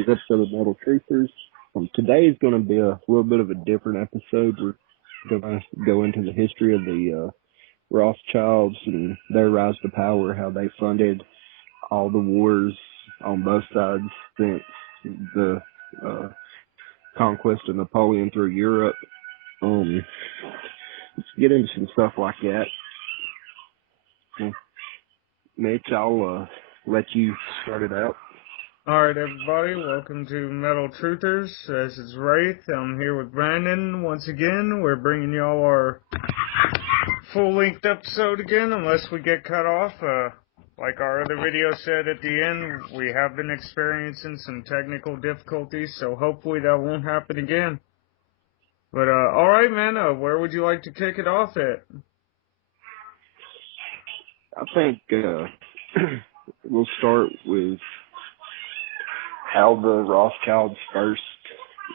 episode of Metal Truthers. Today is going to be a little bit of a different episode. We're going to go into the history of the Rothschilds and their rise to power, how they funded all the wars on both sides since the conquest of Napoleon through Europe. Let's get into some stuff like that. Mitch, I'll let you start it out. Alright, everybody, welcome to Metal Truthers. This is Wraith. I'm here with Brandon once again. We're bringing y'all our full-length episode again, unless we get cut off. Like our other video said at the end, we have been experiencing some technical difficulties, so hopefully that won't happen again. But, alright, man, where would you like to kick it off at? I think we'll start with how the Rothschilds first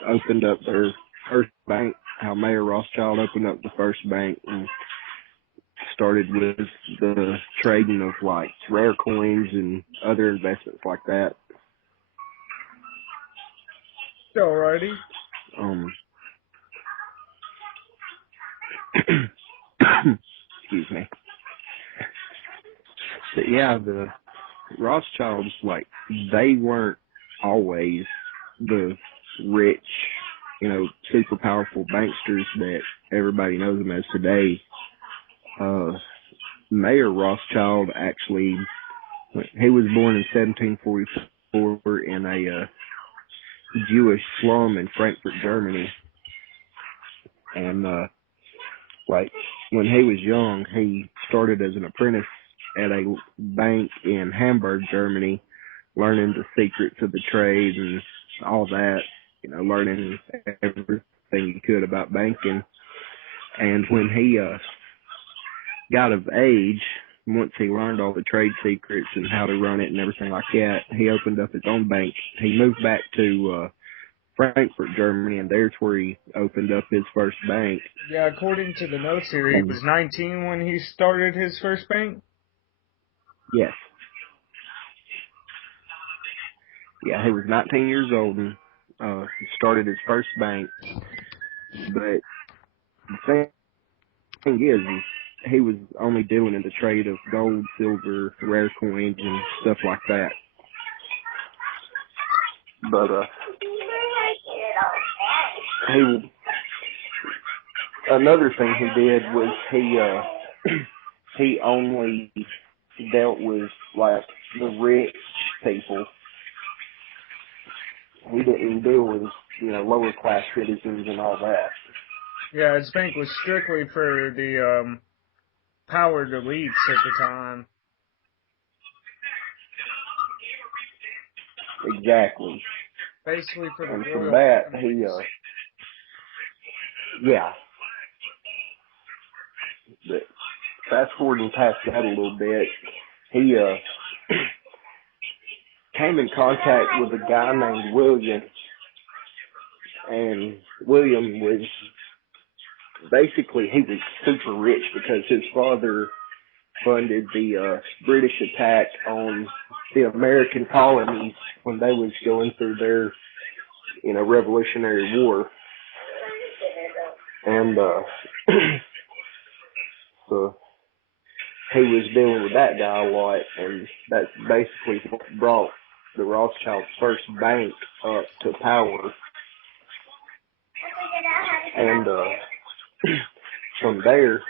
opened up their first bank, how Mayor Rothschild opened up the first bank and started with the trading of like rare coins and other investments like that. Alrighty. Excuse me. But yeah, the Rothschilds, like, they weren't always the rich, super powerful banksters that everybody knows them as today. Mayor Rothschild actually, he was born in 1744 in a Jewish slum in Frankfurt, Germany. And, when he was young, he started as an apprentice at a bank in Hamburg, Germany, learning the secrets of the trade and all that, learning everything he could about banking. And when he got of age, once he learned all the trade secrets and how to run it and everything like that, he opened up his own bank. He moved back to Frankfurt, Germany, and there's where he opened up his first bank. Yeah, according to the notes here, he was 19 when he started his first bank? Yes. Yeah, he was 19 years old and he started his first bank. But the thing is he was only dealing in the trade of gold, silver, rare coins, and stuff like that. But another thing he did was he only dealt with like the rich people. He didn't deal with lower class citizens and all that. Yeah, his bank was strictly for the powered elites at the time. Exactly. Basically for the and royal from that families. But fast forwarding past that a little bit, he came in contact with a guy named William, and William was basically, he was super rich because his father funded the British attack on the American colonies when they was going through their, Revolutionary War. And so he was dealing with that guy a lot, and that's basically what brought the Rothschild's first bank up to power. And from there,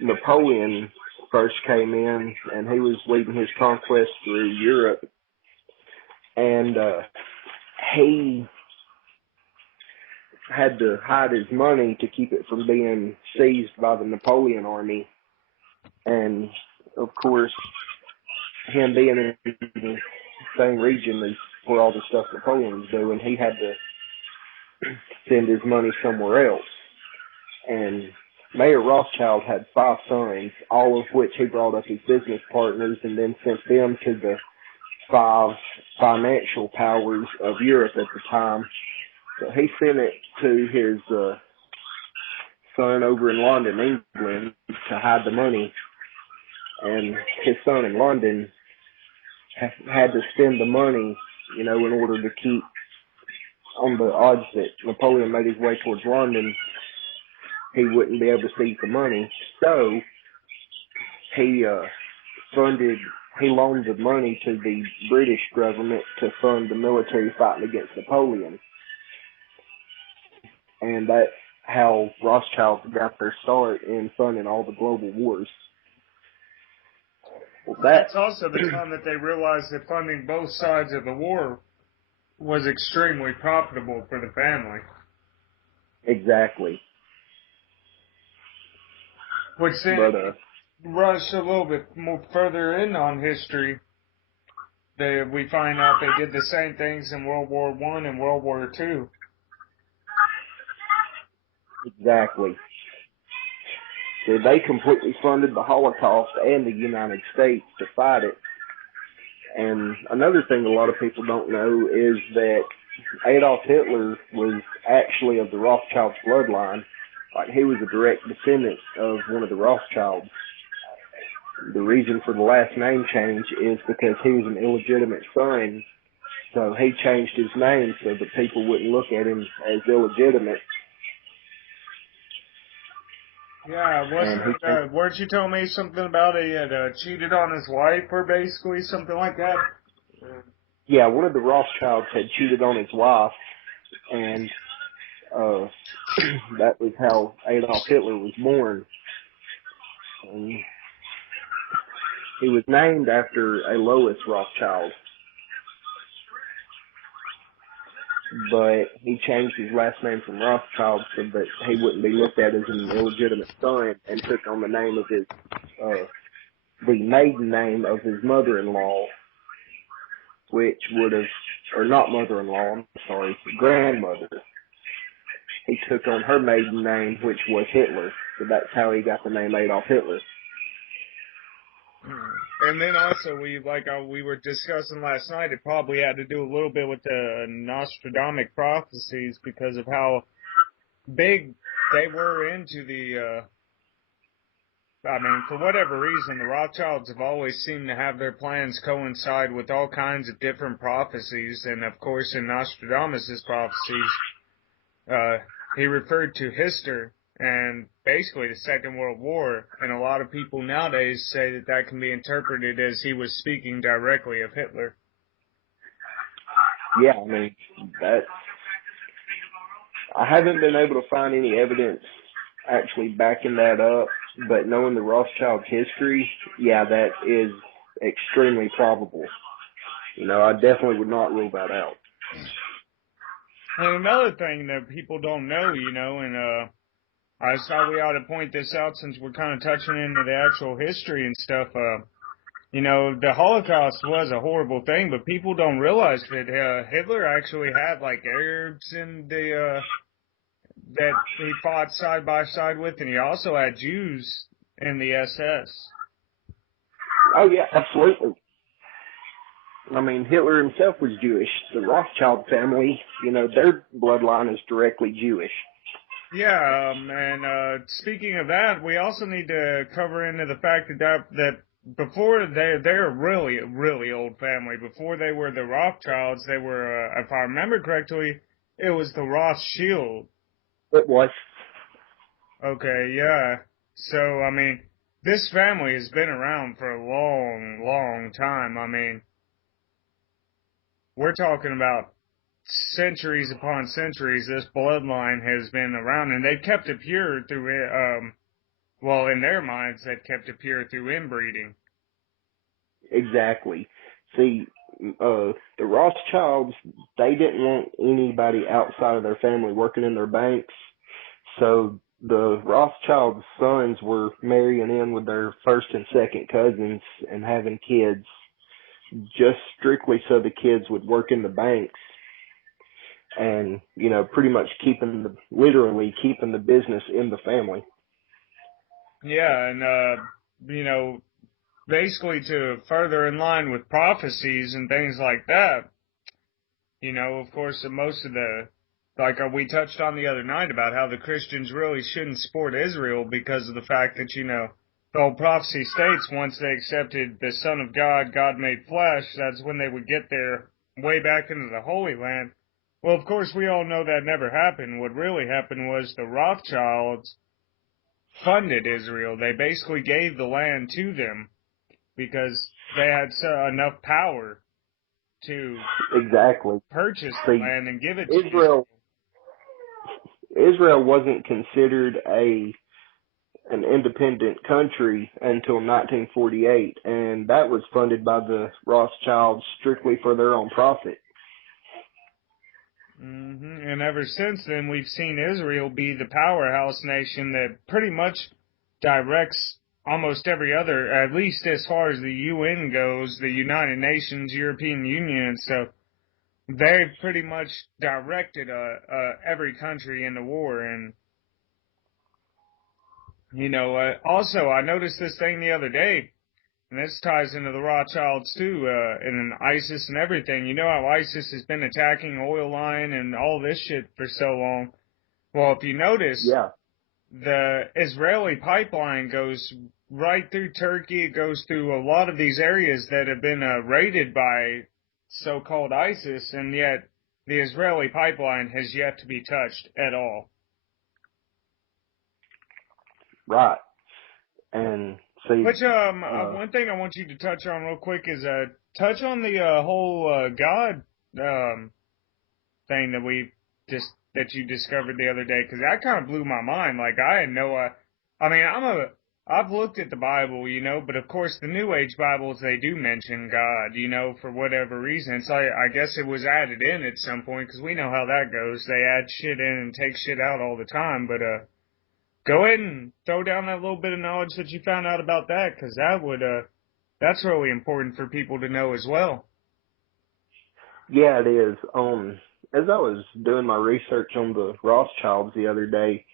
Napoleon first came in, and he was leading his conquest through Europe, and he had to hide his money to keep it from being seized by the Napoleon army. And of course, him being in the same region as where all the stuff Napoleon was doing, he had to send his money somewhere else. And Mayor Rothschild had 5 sons, all of which he brought up as business partners and then sent them to the 5 financial powers of Europe at the time. So he sent it to his son over in London, England, to hide the money. And his son in London had to spend the money in order to keep on the odds that Napoleon made his way towards London, he wouldn't be able to seize the money. So he he loaned the money to the British government to fund the military fighting against Napoleon. And that's how Rothschild got their start in funding all the global wars. Well, that's also the time that they realized that funding both sides of the war was extremely profitable for the family. Exactly. Which then rush a little bit more further in on history. We find out they did the same things in World War I and World War II. Exactly. So they completely funded the Holocaust and the United States to fight it. And another thing a lot of people don't know is that Adolf Hitler was actually of the Rothschild bloodline. Like, he was a direct descendant of one of the Rothschilds. The reason for the last name change is because he was an illegitimate son, so he changed his name so that people wouldn't look at him as illegitimate. Yeah, weren't you telling me something about he had cheated on his wife, or basically something like that? Yeah, one of the Rothschilds had cheated on his wife, and that was how Adolf Hitler was born. And he was named after a Lois Rothschild, but he changed his last name from Rothschild so that he wouldn't be looked at as an illegitimate son, and took on the name of his, the maiden name of his mother-in-law, which would have, or not mother-in-law, I'm sorry, grandmother. He took on her maiden name, which was Hitler, so that's how he got the name Adolf Hitler. And then also, we were discussing last night, it probably had to do a little bit with the Nostradamus prophecies because of how big they were into the, for whatever reason, the Rothschilds have always seemed to have their plans coincide with all kinds of different prophecies. And of course, in Nostradamus' prophecies, he referred to Hitler and basically the Second World War, and a lot of people nowadays say that that can be interpreted as he was speaking directly of Hitler. Yeah, I haven't been able to find any evidence actually backing that up, but knowing the Rothschild history, yeah, that is extremely probable. I definitely would not rule that out. And another thing that people don't know, and I thought we ought to point this out since we're kind of touching into the actual history and stuff. The Holocaust was a horrible thing, but people don't realize that Hitler actually had like Arabs in the that he fought side by side with, and he also had Jews in the SS. Oh yeah, absolutely. Hitler himself was Jewish. The Rothschild family, their bloodline is directly Jewish. Yeah, and speaking of that, we also need to cover into the fact that before they're a really, really old family. Before they were the Rothschilds, they were, if I remember correctly, it was the Rothschild. It was. Okay, yeah. So, this family has been around for a long, long time. We're talking about centuries upon centuries. This bloodline has been around, and they've kept it pure through, in their minds, they've kept it pure through inbreeding. Exactly. See, the Rothschilds, they didn't want anybody outside of their family working in their banks, so the Rothschild sons were marrying in with their first and second cousins and having kids just strictly so the kids would work in the banks and, pretty much literally keeping the business in the family. Yeah, and, basically to further in line with prophecies and things like that, of course, most of we touched on the other night about how the Christians really shouldn't support Israel because of the fact that, the old prophecy states once they accepted the Son of God, God made flesh, that's when they would get their way back into the Holy Land. Well, of course, we all know that never happened. What really happened was the Rothschilds funded Israel. They basically gave the land to them because they had enough power to Exactly. purchase the See, land and give it to Israel. Israel wasn't considered an independent country until 1948, and that was funded by the Rothschilds strictly for their own profit. And ever since then, we've seen Israel be the powerhouse nation that pretty much directs almost every other, at least as far as the UN goes, the United Nations, European Union, and stuff. They've pretty much directed every country in the war. And, also, I noticed this thing the other day, and this ties into the Rothschilds too, and ISIS and everything. You know how ISIS has been attacking oil line and all this shit for so long? Well, if you notice, Yeah. the Israeli pipeline goes right through Turkey. It goes through a lot of these areas that have been raided by so-called ISIS, and yet the Israeli pipeline has yet to be touched at all. Right. And see, Which, one thing I want you to touch on real quick is, touch on the, whole, God, thing that you discovered the other day, because that kind of blew my mind. Like, I had no, I mean, I've looked at the Bible, but of course the New Age Bibles, they do mention God, for whatever reason. So I guess it was added in at some point, because we know how that goes. They add shit in and take shit out all the time, but, go ahead and throw down that little bit of knowledge that you found out about that, because that's really important for people to know as well. yeah, it is. As I was doing my research on the Rothschilds the other day,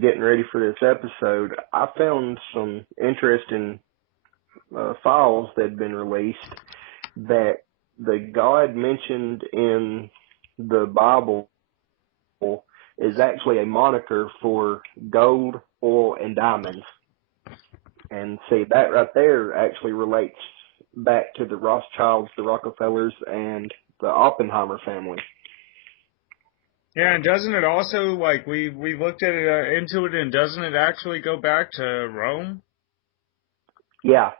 getting ready for this episode, I found some interesting files that had been released that the God mentioned in the Bible is actually a moniker for gold, oil, and diamonds. And see, that right there actually relates back to the Rothschilds, the Rockefellers, and the Oppenheimer family. Yeah, and doesn't it also, like, we looked at it, into it, and doesn't it actually go back to Rome? Yeah.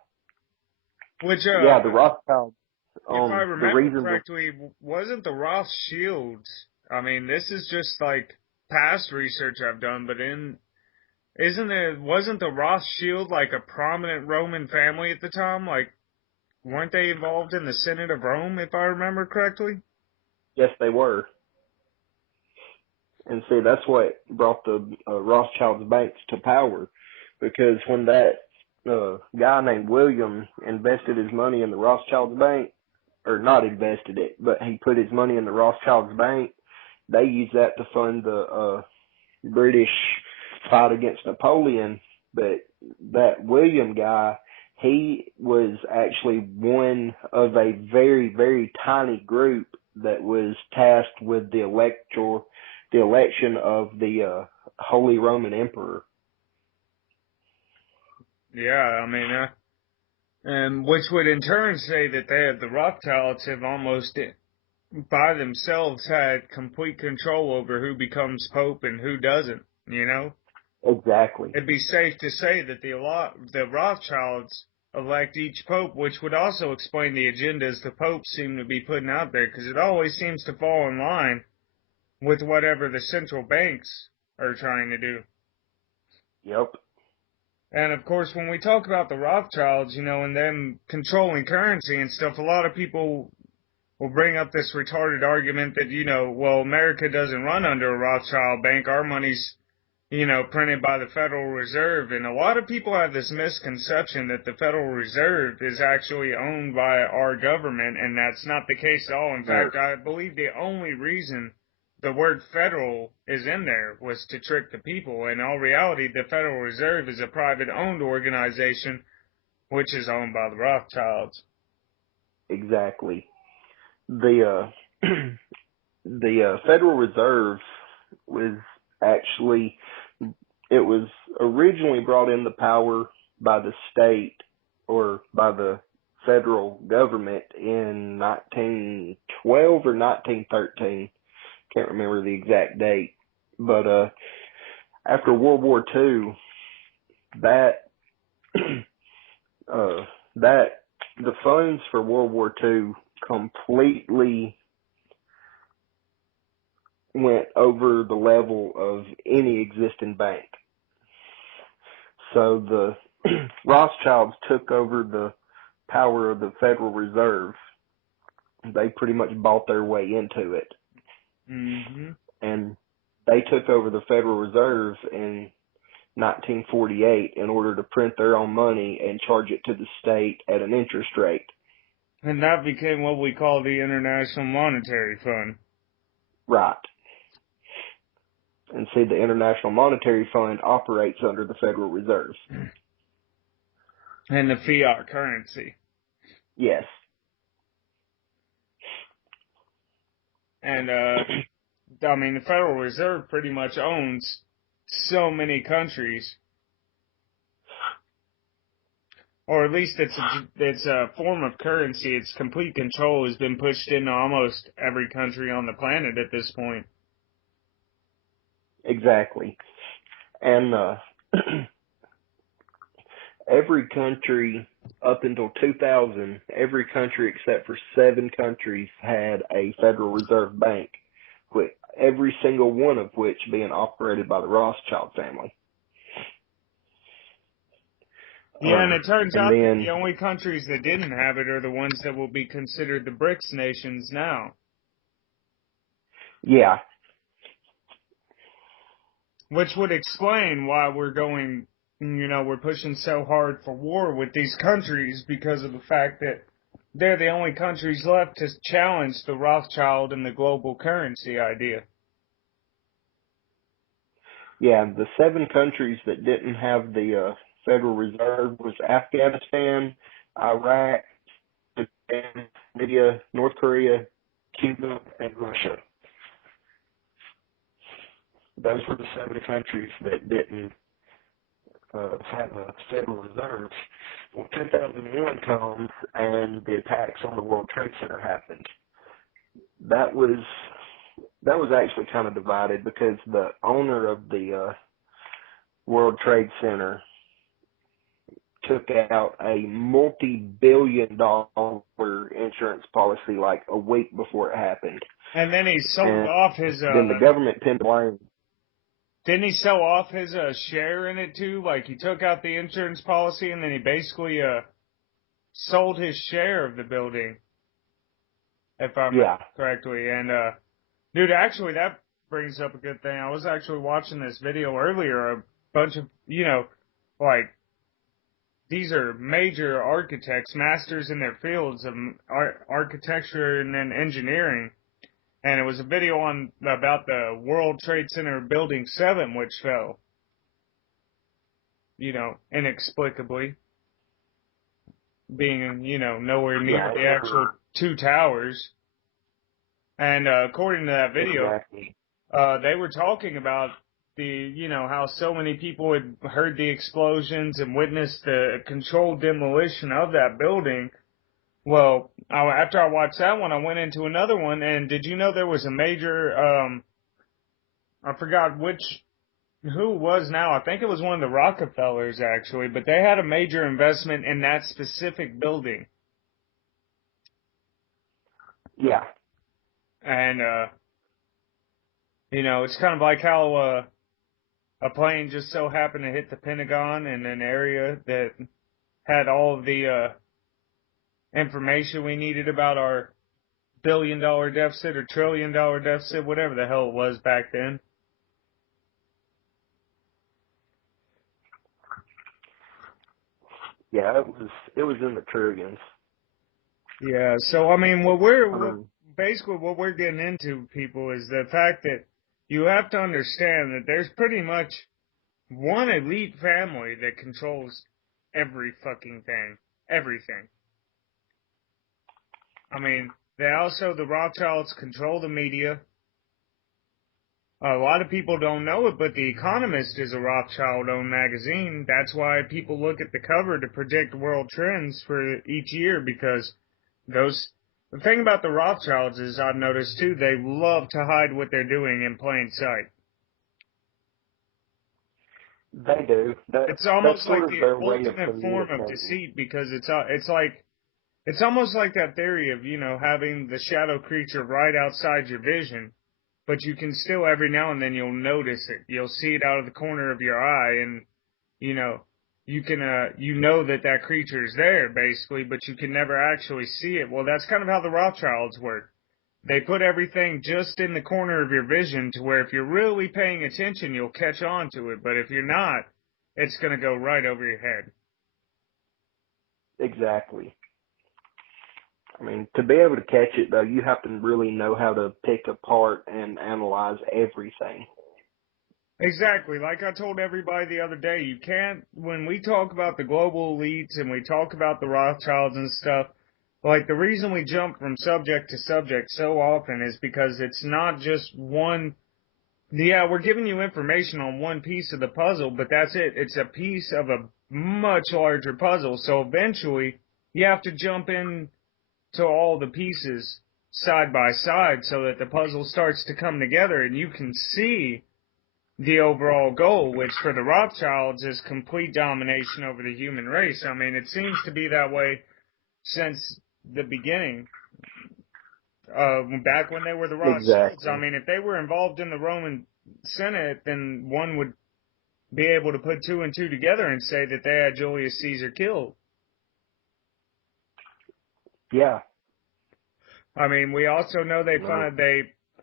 Which, Yeah, the Rothschilds. if I The remember reason correctly, wasn't the Rothschilds, I mean, this is just, like, past research I've done, but wasn't the Rothschild, like, a prominent Roman family at the time? Like, weren't they involved in the Senate of Rome, if I remember correctly? yes, they were. And see, that's what brought the Rothschilds banks to power, because when that guy named William invested his money in the Rothschilds bank, or not invested it, but he put his money in the Rothschilds bank, they used that to fund the British fight against Napoleon. But that William guy, he was actually one of a very, very tiny group that was tasked with the election of the Holy Roman Emperor. Yeah, I mean, and which would in turn say that the Rothschilds have almost by themselves had complete control over who becomes Pope and who doesn't, Exactly. It'd be safe to say that the Rothschilds elect each Pope, which would also explain the agendas the popes seem to be putting out there, because it always seems to fall in line with whatever the central banks are trying to do. Yep. And of course, when we talk about the Rothschilds, and them controlling currency and stuff, a lot of people will bring up this retarded argument that, well, America doesn't run under a Rothschild bank. Our money's, printed by the Federal Reserve. And a lot of people have this misconception that the Federal Reserve is actually owned by our government, and that's not the case at all. In fact, I believe the only reason the word federal is in there was to trick the people. In all reality, the Federal Reserve is a private-owned organization, which is owned by the Rothschilds. Exactly. The Federal Reserve was actually, it was originally brought into power by the state, or by the federal government in 1912 or 1913. Can't remember the exact date. But after World War II, that that the funds for World War II completely went over the level of any existing bank. So the Rothschilds took over the power of the Federal Reserve. They pretty much bought their way into it. Mm-hmm. And they took over the Federal Reserve in 1948 in order to print their own money and charge it to the state at an interest rate. And that became what we call the International Monetary Fund. Right. And see, the International Monetary Fund operates under the Federal Reserve. And the fiat currency. Yes. And, I mean, the Federal Reserve pretty much owns so many countries. Or at least it's a form of currency. Its complete control has been pushed into almost every country on the planet at this point. Exactly. And every country up until 2000, every country except for 7 countries had a Federal Reserve Bank, with every single one of which being operated by the Rothschild family. Yeah, and it turns out that then, the only countries that didn't have it are the ones that will be considered the BRICS nations now. Yeah. Which would explain why we're going, we're pushing so hard for war with these countries, because of the fact that they're the only countries left to challenge the Rothschild and the global currency idea. Yeah, the 7 countries that didn't have the Federal Reserve was Afghanistan, Iraq, Japan, India, North Korea, Cuba, and Russia. Those were the 7 countries that didn't have a Federal Reserve. Well, 2001 comes and the attacks on the World Trade Center happened. That was actually kind of divided, because the owner of the World Trade Center took out a multi-billion-dollar insurance policy like a week before it happened. And then he sold off his... then the government pinned the blame. Didn't he sell off his share in it too? Like, he took out the insurance policy and then he basically sold his share of the building, if I remember correctly. And, dude, actually, that brings up a good thing. I was actually watching this video earlier. A bunch of, these are major architects, masters in their fields of architecture and then engineering. And it was a video about the World Trade Center Building 7, which fell, inexplicably, being, nowhere near the actual 2 towers. And according to that video, they were talking about how so many people had heard the explosions and witnessed the controlled demolition of that building. Well, after I watched that one, I went into another one, and did you know there was a major, I forgot who it was now. I think it was one of the Rockefellers, actually, but they had a major investment in that specific building. Yeah. And, it's kind of like how a plane just so happened to hit the Pentagon in an area that had all of the information we needed about our billion-dollar deficit or trillion-dollar deficit, whatever the hell it was back then. Yeah, it was in the trillions. Yeah, so I mean, basically what we're getting into, people, is the fact that you have to understand that there's pretty much one elite family that controls every fucking thing, everything. I mean, the Rothschilds control the media. A lot of people don't know it, but The Economist is a Rothschild-owned magazine. That's why people look at the cover to predict world trends for each year, because the thing about the Rothschilds is, I've noticed too, they love to hide what they're doing in plain sight. They do. It's That's almost sort like of the their way of ultimate form of communicating. deceit, because it's almost like that theory of, having the shadow creature right outside your vision, but you can still, every now and then, you'll notice it. You'll see it out of the corner of your eye, and, you know, you can, that creature is there, basically, but you can never actually see it. Well, that's kind of how the Rothschilds work. They put everything just in the corner of your vision to where if you're really paying attention, you'll catch on to it, but if you're not, it's going to go right over your head. Exactly. I mean, to be able to catch it, though, you have to really know how to pick apart and analyze everything. Exactly. Like I told everybody the other day, you can't, when we talk about the global elites and we talk about the Rothschilds and stuff, like the reason we jump from subject to subject so often is because it's not just one. Yeah, we're giving you information on one piece of the puzzle, but that's it. It's a piece of a much larger puzzle. So eventually, you have to jump in to all the pieces side by side so that the puzzle starts to come together and you can see the overall goal, which for the Rothschilds is complete domination over the human race. I mean, it seems to be that way since the beginning. Back when they were the Rothschilds, I Exactly. mean, if they were involved in the Roman Senate, then one would be able to put two and two together and say that they had Julius Caesar killed. Yeah. I mean, we also know they No.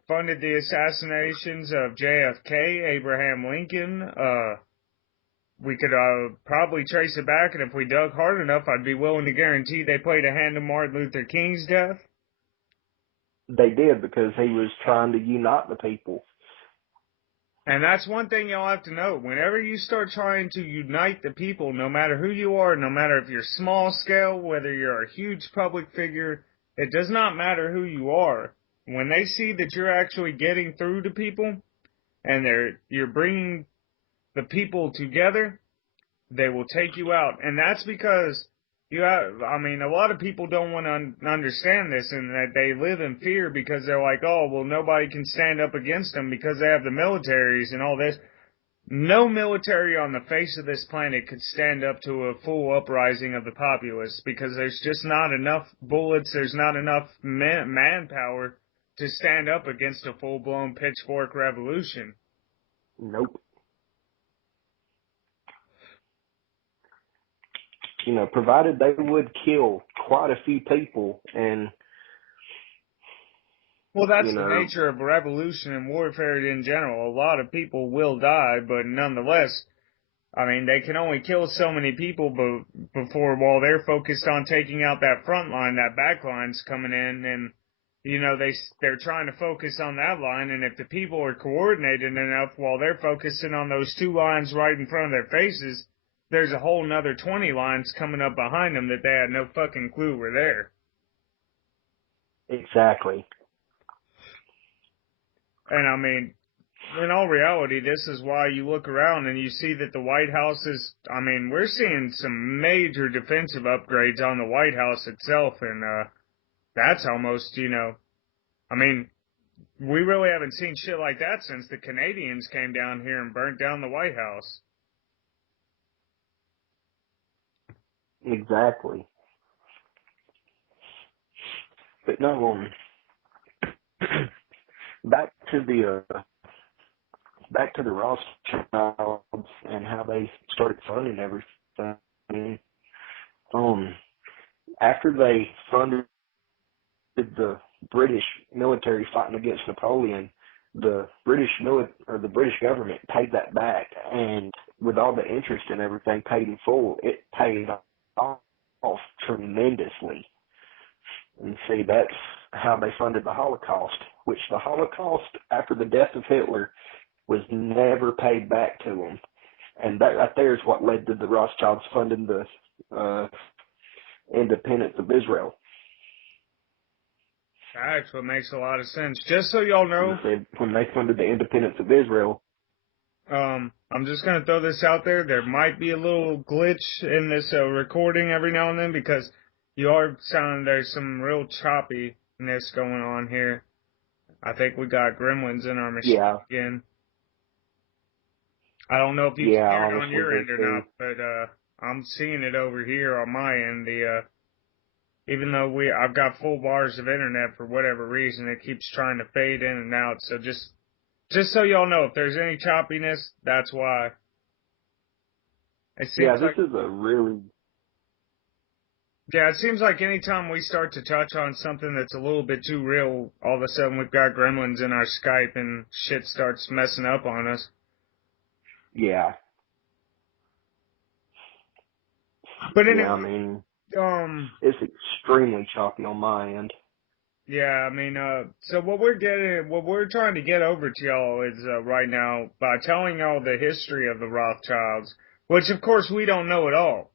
funded the assassinations of JFK, Abraham Lincoln. We could probably trace it back, and if we dug hard enough, I'd be willing to guarantee they played a hand in Martin Luther King's death. They did, because he was trying to unite the people. And that's one thing y'all have to know. Whenever you start trying to unite the people, no matter who you are, no matter if you're small scale, whether you're a huge public figure, it does not matter who you are. When they see that you're actually getting through to people and you're bringing the people together, they will take you out. And that's because a lot of people don't want to understand this, and that they live in fear because they're like, oh, well, nobody can stand up against them because they have the militaries and all this. No military on the face of this planet could stand up to a full uprising of the populace because there's just not enough bullets, there's not enough manpower to stand up against a full-blown pitchfork revolution. Nope. Provided they would kill quite a few people, and Well, that's the nature of revolution and warfare in general. A lot of people will die, but nonetheless, I mean, they can only kill so many people before, while they're focused on taking out that front line, that back line's coming in, and, they're trying to focus on that line, and if the people are coordinated enough while they're focusing on those two lines right in front of their faces, there's a whole nother 20 lines coming up behind them that they had no fucking clue were there. Exactly. And I mean, in all reality, this is why you look around and you see that the White House we're seeing some major defensive upgrades on the White House itself, and that's almost, we really haven't seen shit like that since the Canadians came down here and burnt down the White House. Exactly. But no, back to the Rothschilds and how they started funding everything. After they funded the British military fighting against Napoleon, the the British government paid that back, and with all the interest and everything paid in full, it paid off tremendously. And see, that's how they funded the Holocaust, which the Holocaust, after the death of Hitler, was never paid back to them. And that right there is what led to the Rothschilds funding the independence of Israel. That's what makes a lot of sense. Just so y'all He know, said when they funded the independence of Israel. I'm just gonna throw this out there. There might be a little glitch in this recording every now and then because you are sounding there's some real choppiness going on here. I think we got gremlins in our machine Yeah, again. I don't know if you can yeah, hear it on honestly, your me end or too. not, but I'm seeing it over here on my end. Even though I've got full bars of internet for whatever reason, it keeps trying to fade in and out. So just so y'all know, if there's any choppiness, that's why. It Yeah, seems this like is a really, Yeah, it seems like anytime we start to touch on something that's a little bit too real, all of a sudden we've got gremlins in our Skype and shit starts messing up on us. yeah, But yeah. I anyway, mean, um, it's extremely choppy on my end. yeah, I mean, so what we're trying to get over to y'all is, right now, by telling y'all the history of the Rothschilds, which of course we don't know at all.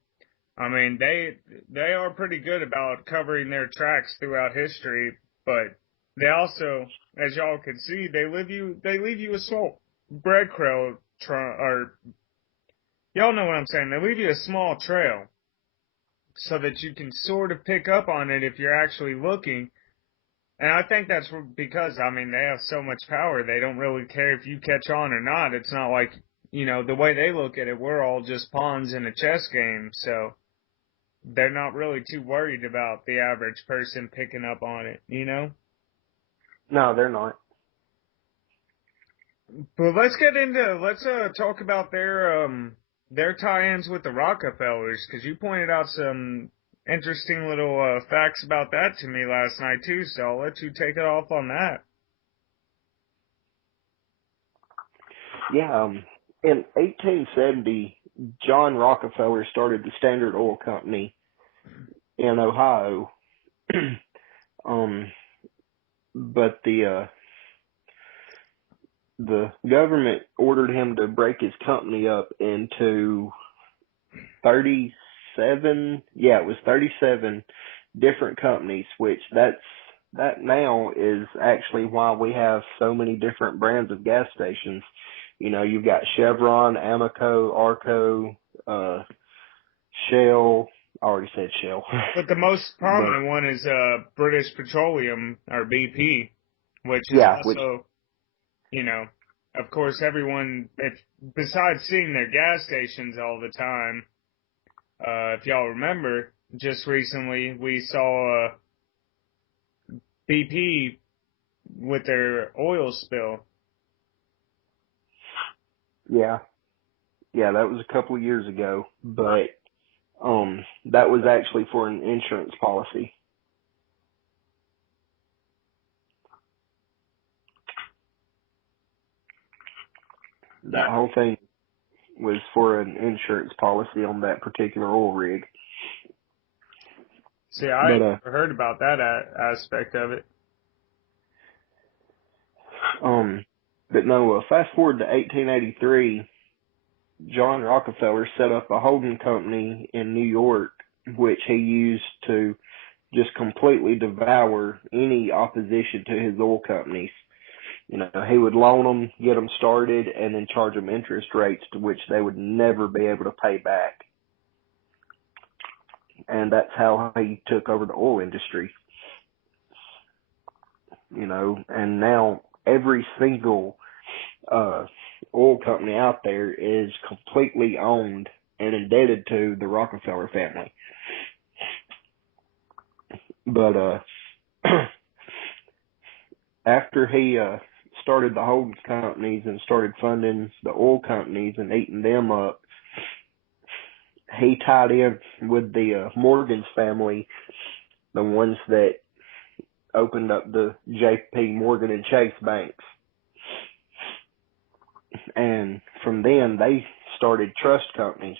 I mean, they are pretty good about covering their tracks throughout history, but they also, as y'all can see, they leave you a small breadcrumb or y'all know what I'm saying. They leave you a small trail so that you can sort of pick up on it if you're actually looking. And I think that's because I mean they have so much power. They don't really care if you catch on or not. It's not like the way they look at it. We're all just pawns in a chess game, so they're not really too worried about the average person picking up on it. No, they're not. But let's talk about their tie-ins with the Rockefellers because you pointed out some interesting little facts about that to me last night too. So I'll let you take it off on that. Yeah, in 1870, John Rockefeller started the Standard Oil Company in Ohio. um, but the government ordered him to break his company up into 37, yeah, it was 37 different companies, which that now is actually why we have so many different brands of gas stations. You've got Chevron, Amoco, Arco, Shell. I already said Shell. But the most But prominent one is British Petroleum or BP, which is yeah, which also, you know, of course, everyone, if besides seeing their gas stations all the time, if y'all remember, just recently we saw BP with their oil spill. yeah, yeah, that was a couple of years ago, but that was actually for an insurance policy. That Yeah. whole thing was for an insurance policy on that particular oil rig. See, I But never heard about that aspect of it. um, but no. Fast forward to 1883, John Rockefeller set up a holding company in New York, which he used to just completely devour any opposition to his oil companies. He would loan them, get them started, and then charge them interest rates to which they would never be able to pay back. And that's how he took over the oil industry. And now every single oil company out there is completely owned and indebted to the Rockefeller family. But after he started the holding companies and started funding the oil companies and eating them up, he tied in with the Morgan's family, the ones that opened up the J.P. Morgan and Chase banks. And from then, they started trust companies.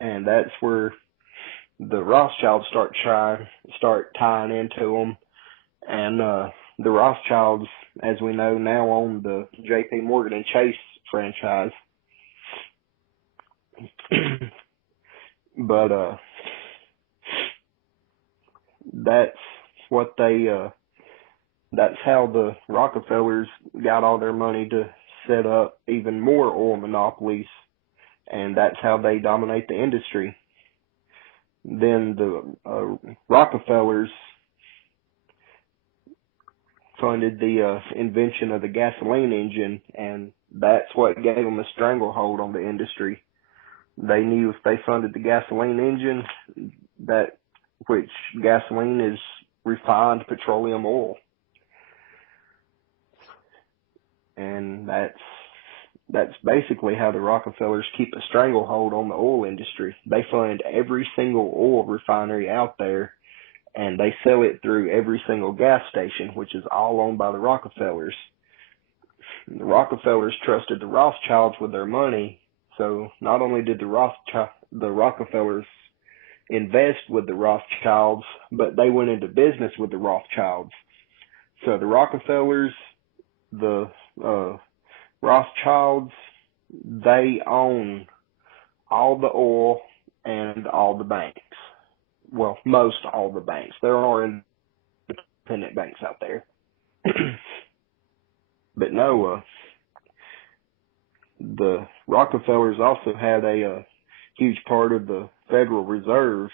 And that's where the Rothschilds start tying into them. And the Rothschilds, as we know, now own the J.P. Morgan and Chase franchise. But that's what that's how the Rockefellers got all their money to set up even more oil monopolies, and that's how they dominate the industry. Then the Rockefellers funded the invention of the gasoline engine, and that's what gave them a stranglehold on the industry. They knew if they funded the gasoline engine, which gasoline is refined petroleum oil, and that's basically how the Rockefellers keep a stranglehold on the oil industry. They fund every single oil refinery out there, and they sell it through every single gas station, which is all owned by the Rockefellers. The Rockefellers trusted the Rothschilds with their money, so not only did the Rockefellers invest with the Rothschilds, but they went into business with the Rothschilds. So the Rockefellers, the Rothschilds, they own all the oil and all the banks. Well, most all the banks. There are independent banks out there. But no, the Rockefellers also had a huge part of the Federal Reserve,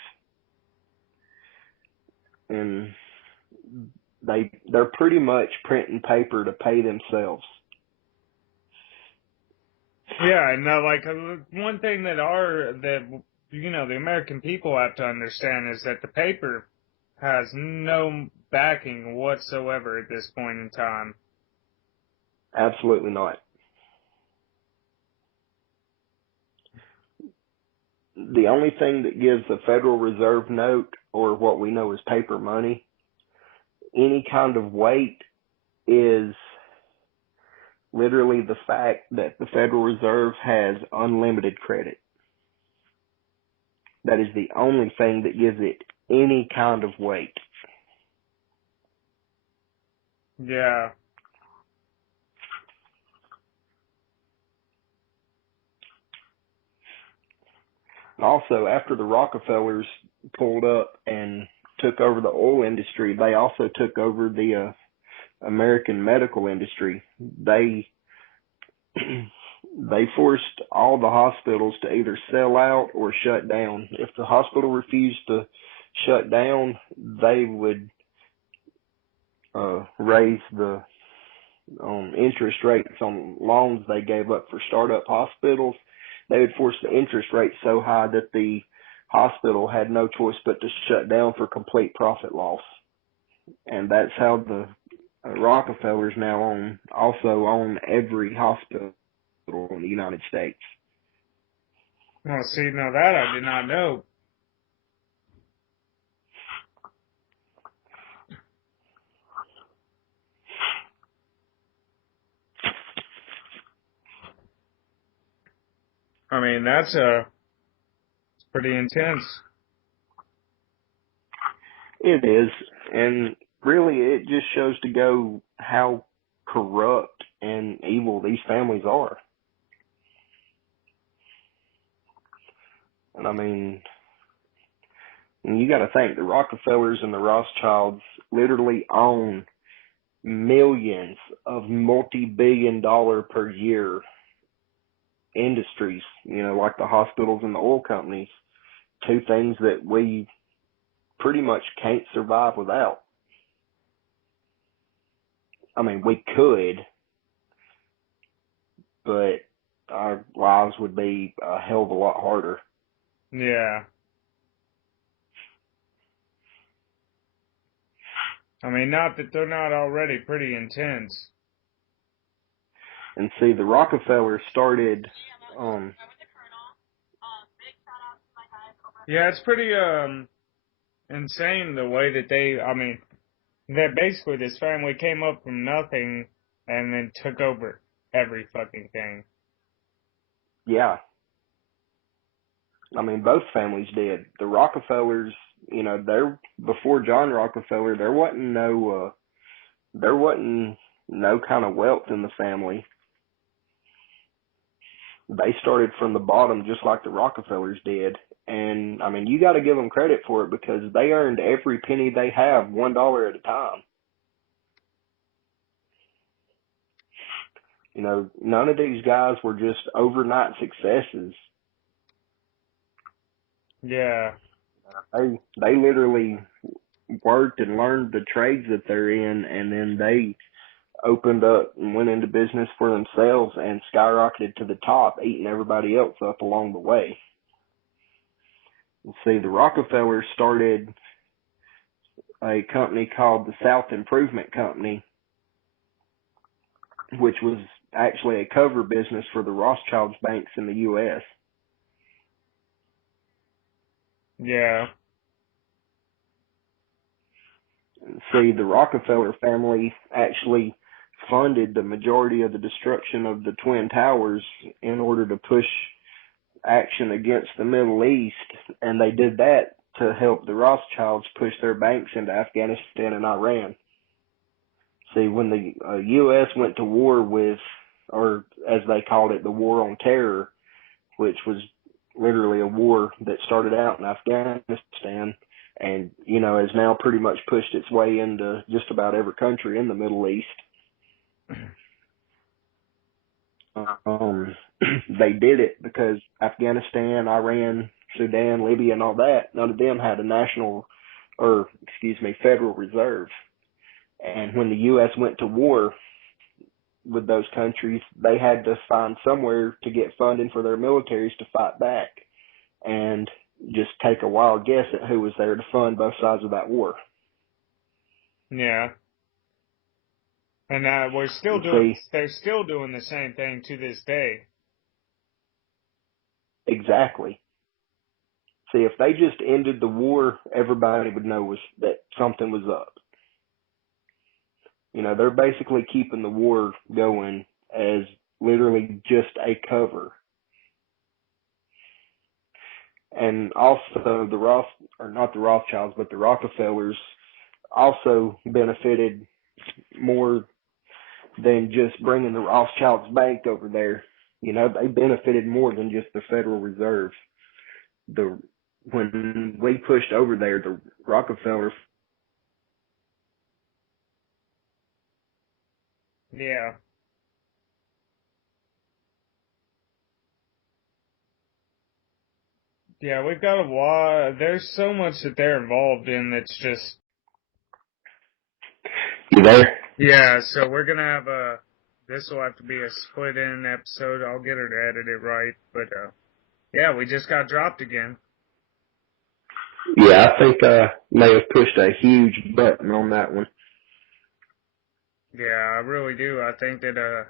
and they're pretty much printing paper to pay themselves. Yeah, and like one thing that the American people have to understand is that the paper has no backing whatsoever at this point in time. Absolutely not. The only thing that gives the Federal Reserve note, or what we know as paper money, any kind of weight is literally the fact that the Federal Reserve has unlimited credit. That is the only thing that gives it any kind of weight. Yeah. Also, after the Rockefellers pulled up and took over the oil industry, they also took over the American medical industry. They forced all the hospitals to either sell out or shut down. If the hospital refused to shut down, they would raise the interest rates on loans they gave up for startup hospitals. They would force the interest rate so high that the hospital had no choice but to shut down for complete profit loss. And that's how the Rockefellers now also own every hospital in the United States. Well, see, now that I did not know. I mean, that's pretty intense. It is, and really it just shows to go how corrupt and evil these families are. And I mean, you got to think the Rockefellers and the Rothschilds literally own millions of multi-billion-dollar per year industries, like the hospitals and the oil companies, two things that we pretty much can't survive without. I mean, we could, but our lives would be a hell of a lot harder. Yeah. I mean, not that they're not already pretty intense. And see, the Rockefellers started, yeah, it's pretty, insane the way that that basically this family came up from nothing and then took over every fucking thing. Yeah. I mean, both families did. The Rockefellers, before John Rockefeller, there wasn't no kind of wealth in the family. They started from the bottom just like the Rockefellers did, And I mean, you got to give them credit for it because they earned every penny they have $1 at a time. You know, none of these guys were just overnight successes. Yeah. They literally worked and learned the trades that they're in, and then they opened up and went into business for themselves and skyrocketed to the top, eating everybody else up along the way. And see, the Rockefellers started a company called the South Improvement Company, which was actually a cover business for the Rothschild's banks in the U.S. Yeah. See, the Rockefeller family actually funded the majority of the destruction of the Twin Towers in order to push action against the Middle East, and they did that to help the Rothschilds push their banks into Afghanistan and Iran. See, when the U.S. went to war with, or as they called it, the War on Terror, which was literally a war that started out in Afghanistan and, you know, has now pretty much pushed its way into just about every country in the Middle East. They did it because Afghanistan, Iran, Sudan, Libya, and all that, none of them had a Federal Reserve. And when the U.S. went to war with those countries, they had to find somewhere to get funding for their militaries to fight back and just take a wild guess at who was there to fund both sides of that war. Yeah. And they're still doing the same thing to this day. Exactly. See, if they just ended the war, everybody would know that something was up. You know, they're basically keeping the war going as literally just a cover. And also the Rothschilds, but the Rockefellers also benefited more than just bringing the Rothschilds bank over there. You know, they benefited more than just the Federal Reserve. When we pushed over there, the Rockefellers. Yeah. Yeah, we've got a lot. There's so much that they're involved in that's just. You there? Yeah, so we're gonna have this will have to be a split-in episode. I'll get her to edit it right, but yeah, we just got dropped again. Yeah, I think I may have pushed a huge button on that one. Yeah, I really do. I think that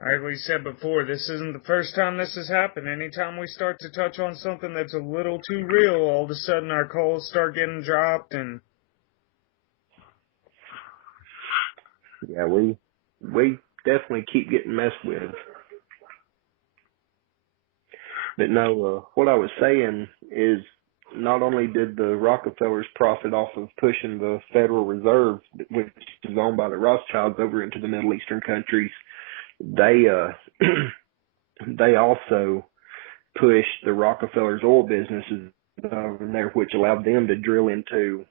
like we said before, this isn't the first time this has happened. Anytime we start to touch on something that's a little too real, all of a sudden our calls start getting dropped and. Yeah, we definitely keep getting messed with. But no, what I was saying is not only did the Rockefellers profit off of pushing the Federal Reserve, which is owned by the Rothschilds, over into the Middle Eastern countries, they they also pushed the Rockefellers' oil businesses over there, which allowed them to drill into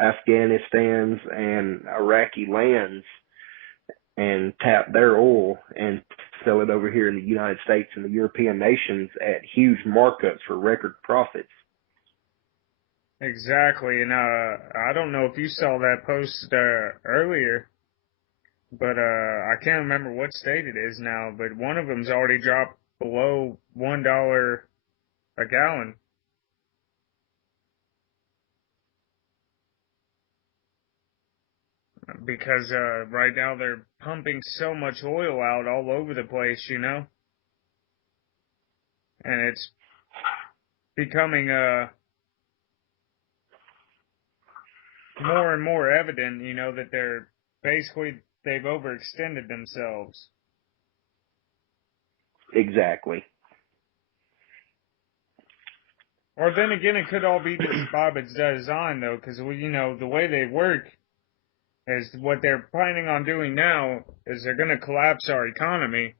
Afghanistan's and Iraqi lands and tap their oil and sell it over here in the United States and the European nations at huge markups for record profits. Exactly, and I don't know if you saw that post earlier, but I can't remember what state it is now, but one of them's already dropped below $1 a gallon. Because right now they're pumping so much oil out all over the place, you know? And it's becoming more and more evident, you know, that they've overextended themselves. Exactly. Or then again, it could all be just by its design, though, because, you know, the way they work is what they're planning on doing now is they're going to collapse our economy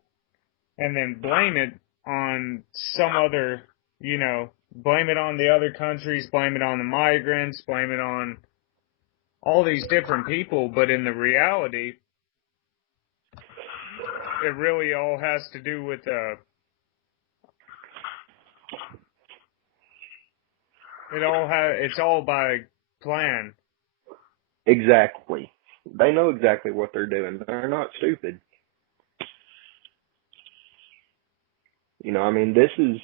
and then blame it on some other blame it on the other countries, blame it on the migrants, blame it on all these different people, but in the reality, it really all has to do with, it's all by plan. Exactly. They know exactly what they're doing. They're not stupid. I mean, this is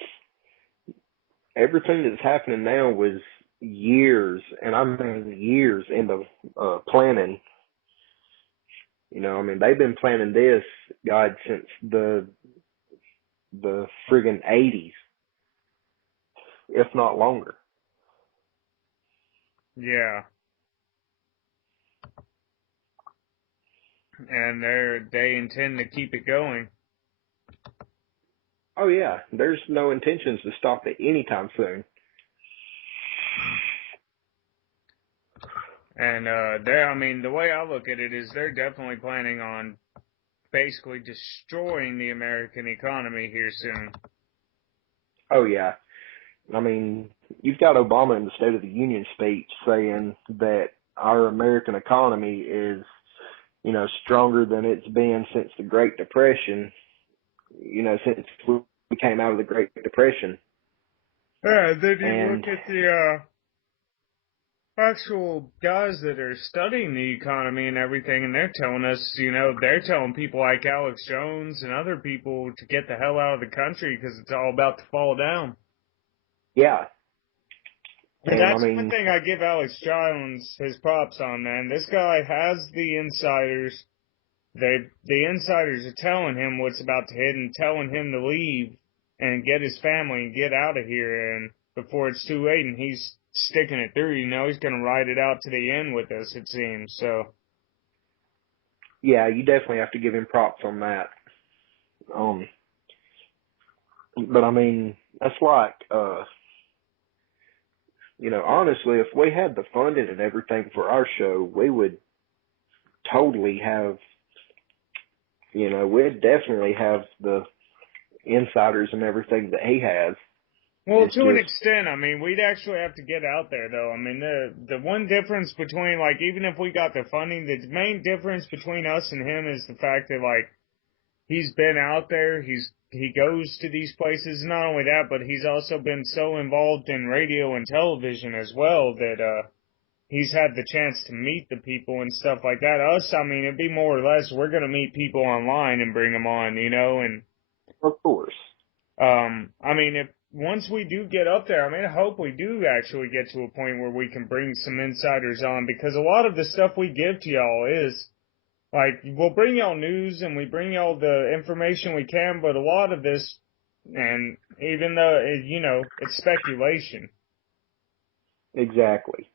everything that's happening now was years, and I mean years in the planning. I mean, they've been planning this, God, since the friggin' 80s, if not longer. Yeah. And they intend to keep it going. Oh yeah, there's no intentions to stop it anytime soon. And I mean, the way I look at it is they're definitely planning on basically destroying the American economy here soon. Oh yeah. I mean, you've got Obama in the State of the Union speech saying that our American economy is, stronger than it's been since the Great Depression, since we came out of the Great Depression. Yeah, then you And look at the actual guys that are studying the economy and everything, and they're telling us, they're telling people like Alex Jones and other people to get the hell out of the country because it's all about to fall down. yeah, And and I that's one mean, thing I give Alex Jones his props on, man. This guy has the insiders. The insiders are telling him what's about to hit and telling him to leave and get his family and get out of here and before it's too late, and he's sticking it through, he's gonna ride it out to the end with us, it seems. So yeah, you definitely have to give him props on that. But I mean, that's like, honestly, if we had the funding and everything for our show, we would totally have, we'd definitely have the insiders and everything that he has. well, It's to an just, extent, I mean, we'd actually have to get out there, though. I mean, the one difference between, like, even if we got the funding, the main difference between us and him is the fact that, like, he's been out there. He goes to these places. Not only that, but he's also been so involved in radio and television as well that he's had the chance to meet the people and stuff like that. Us, I mean, it'd be more or less we're gonna meet people online and bring them on, and of course. I mean, if once we do get up there, I mean, I hope we do actually get to a point where we can bring some insiders on because a lot of the stuff we give to y'all is like, we'll bring y'all news and we bring y'all the information we can, but a lot of this, and even though, it's speculation. Exactly.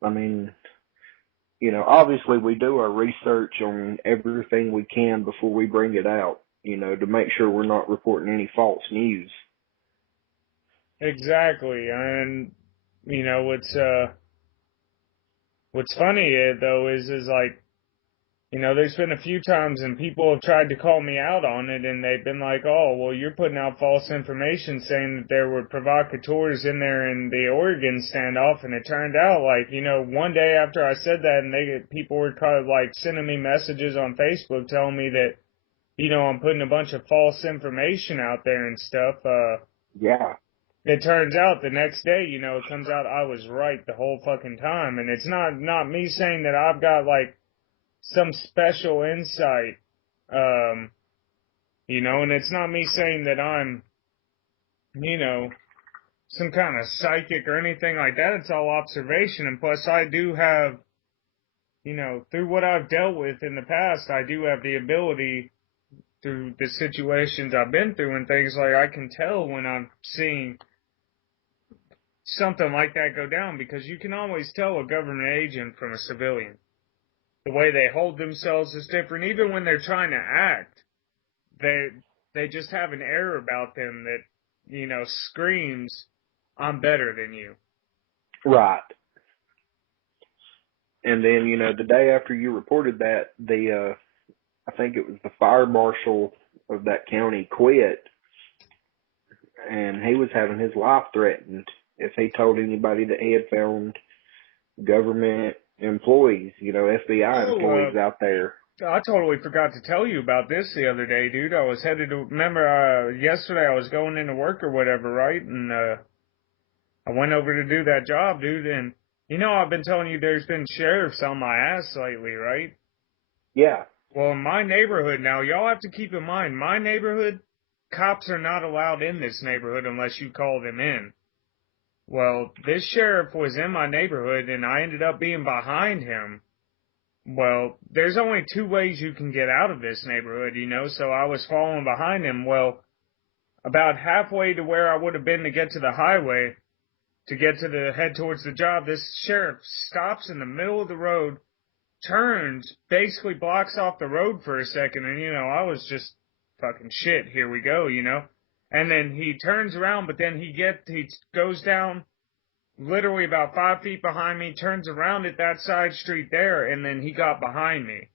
I mean, obviously we do our research on everything we can before we bring it out, to make sure we're not reporting any false news. Exactly. And, what's funny though is like, there's been a few times and people have tried to call me out on it and they've been like, oh, well, you're putting out false information saying that there were provocateurs in there in the Oregon standoff. And it turned out like, one day after I said that and people were kind of like sending me messages on Facebook telling me that, I'm putting a bunch of false information out there and stuff. Yeah. It turns out the next day, it comes out I was right the whole fucking time. And it's not me saying that I've got like, some special insight, and it's not me saying that I'm, some kind of psychic or anything like that. It's all observation. And plus, I do have, through what I've dealt with in the past, I do have the ability through the situations I've been through and things like I can tell when I'm seeing something like that go down because you can always tell a government agent from a civilian. The way they hold themselves is different. Even when they're trying to act, they just have an air about them that, screams, I'm better than you. Right. And then, the day after you reported that, I think it was the fire marshal of that county quit, and he was having his life threatened if he told anybody that he had found government employees, FBI employees out there. I totally forgot to tell you about this the other day, dude. I was headed to, remember, yesterday I was going into work or whatever, right? And, I went over to do that job, dude, and, I've been telling you there's been sheriffs on my ass lately, right? Yeah. Well, in my neighborhood now, y'all have to keep in mind, my neighborhood, cops are not allowed in this neighborhood unless you call them in. Well, this sheriff was in my neighborhood, and I ended up being behind him. Well, there's only two ways you can get out of this neighborhood, so I was following behind him. Well, about halfway to where I would have been to get to the highway, to get to the head towards the job, this sheriff stops in the middle of the road, turns, basically blocks off the road for a second, and, I was just fucking shit, here we go, And then he turns around, but then he goes down literally about 5 feet behind me, turns around at that side street there, and then he got behind me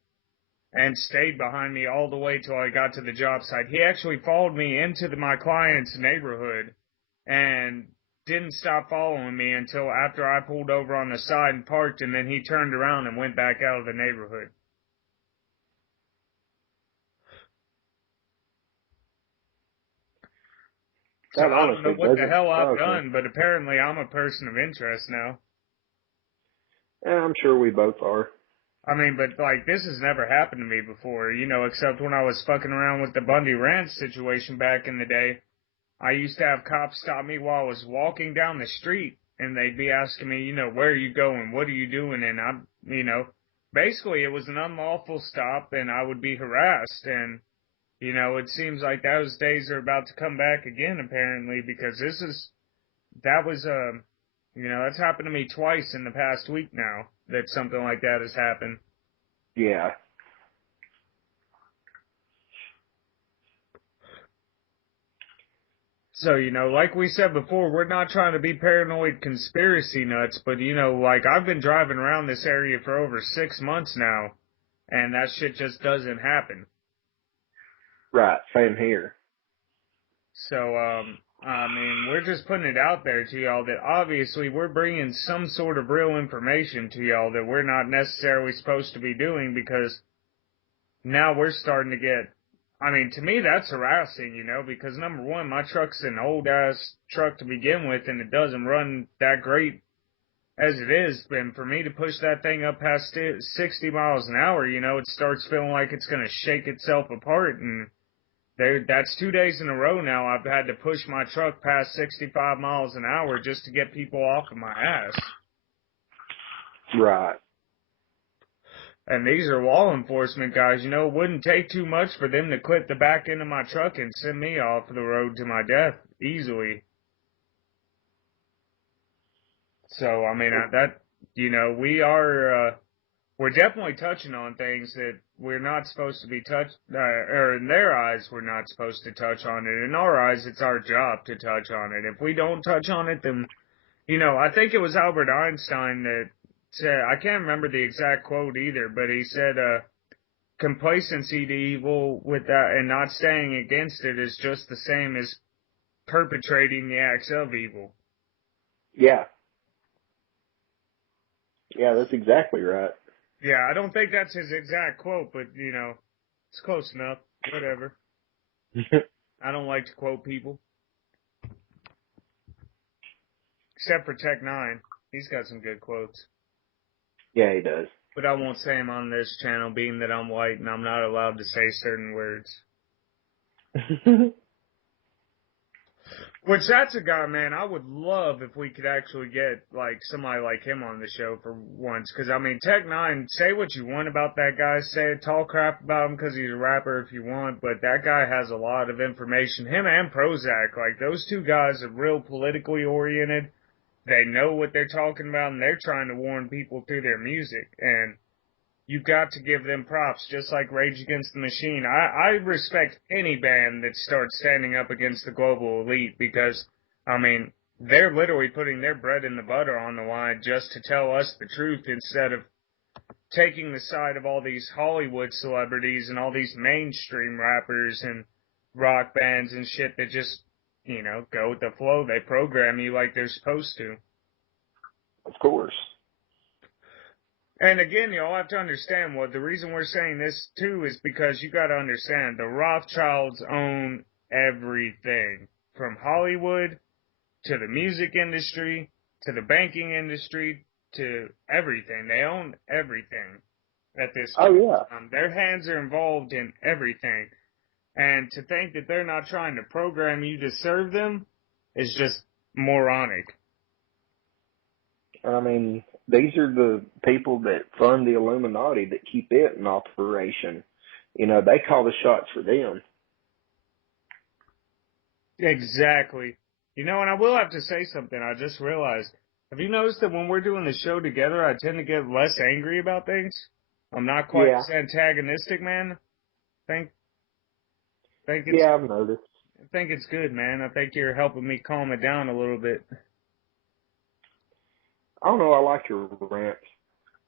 and stayed behind me all the way till I got to the job site. He actually followed me into my client's neighborhood and didn't stop following me until after I pulled over on the side and parked, and then he turned around and went back out of the neighborhood. So That I don't know honestly what the doesn't hell I've surprise me. done, but apparently I'm a person of interest now. Yeah, I'm sure we both are. I mean, but like, this has never happened to me before, except when I was fucking around with the Bundy Ranch situation back in the day. I used to have cops stop me while I was walking down the street, and they'd be asking me, where are you going? What are you doing? And basically it was an unlawful stop, and I would be harassed, and, it seems like those days are about to come back again, apparently, because that's happened to me twice in the past week now, that something like that has happened. Yeah. So, like we said before, we're not trying to be paranoid conspiracy nuts, but, like, I've been driving around this area for over 6 months now, and that shit just doesn't happen. Right, same here. So, I mean, we're just putting it out there to y'all that obviously we're bringing some sort of real information to y'all that we're not necessarily supposed to be doing, because now we're starting to get, I mean, to me that's harassing, because number one, my truck's an old ass truck to begin with, and it doesn't run that great as it is, and for me to push that thing up past 60 miles an hour, it starts feeling like it's going to shake itself apart, and that's 2 days in a row now I've had to push my truck past 65 miles an hour just to get people off of my ass. Right. And these are law enforcement guys, it wouldn't take too much for them to clip the back end of my truck and send me off the road to my death easily. So, I mean, we're definitely touching on things that we're not supposed to be or in their eyes, we're not supposed to touch on it. In our eyes, it's our job to touch on it. If we don't touch on it, then, I think it was Albert Einstein that said, I can't remember the exact quote either, but he said, complacency to evil with that and not staying against it is just the same as perpetrating the acts of evil. Yeah. Yeah, that's exactly right. Yeah, I don't think that's his exact quote, but, it's close enough. Whatever. I don't like to quote people. Except for Tech 9. He's got some good quotes. Yeah, he does. But I won't say them on this channel, being that I'm white and I'm not allowed to say certain words. Which, that's a guy, man, I would love if we could actually get, like, somebody like him on the show for once. Because, I mean, Tech 9, say what you want about that guy. Talk crap about him because he's a rapper if you want. But that guy has a lot of information. Him and Prozac, like, those two guys are real politically oriented. They know what they're talking about, and they're trying to warn people through their music. And you've got to give them props, just like Rage Against the Machine. I respect any band that starts standing up against the global elite because, I mean, they're literally putting their bread and the butter on the line just to tell us the truth instead of taking the side of all these Hollywood celebrities and all these mainstream rappers and rock bands and shit that just, go with the flow. They program you like they're supposed to. Of course. And again, y'all have to understand the reason we're saying this too is because you got to understand the Rothschilds own everything from Hollywood to the music industry to the banking industry to everything. They own everything at this point. Oh, yeah. Their hands are involved in everything. And to think that they're not trying to program you to serve them is just moronic. I mean, these are the people that fund the Illuminati that keep it in operation. They call the shots for them. Exactly. And I will have to say something. I just realized. Have you noticed that when we're doing the show together, I tend to get less angry about things? I'm not quite Yeah. as antagonistic, man. Think Yeah, I've noticed. I think it's good, man. I think you're helping me calm it down a little bit. I don't know, I like your rants.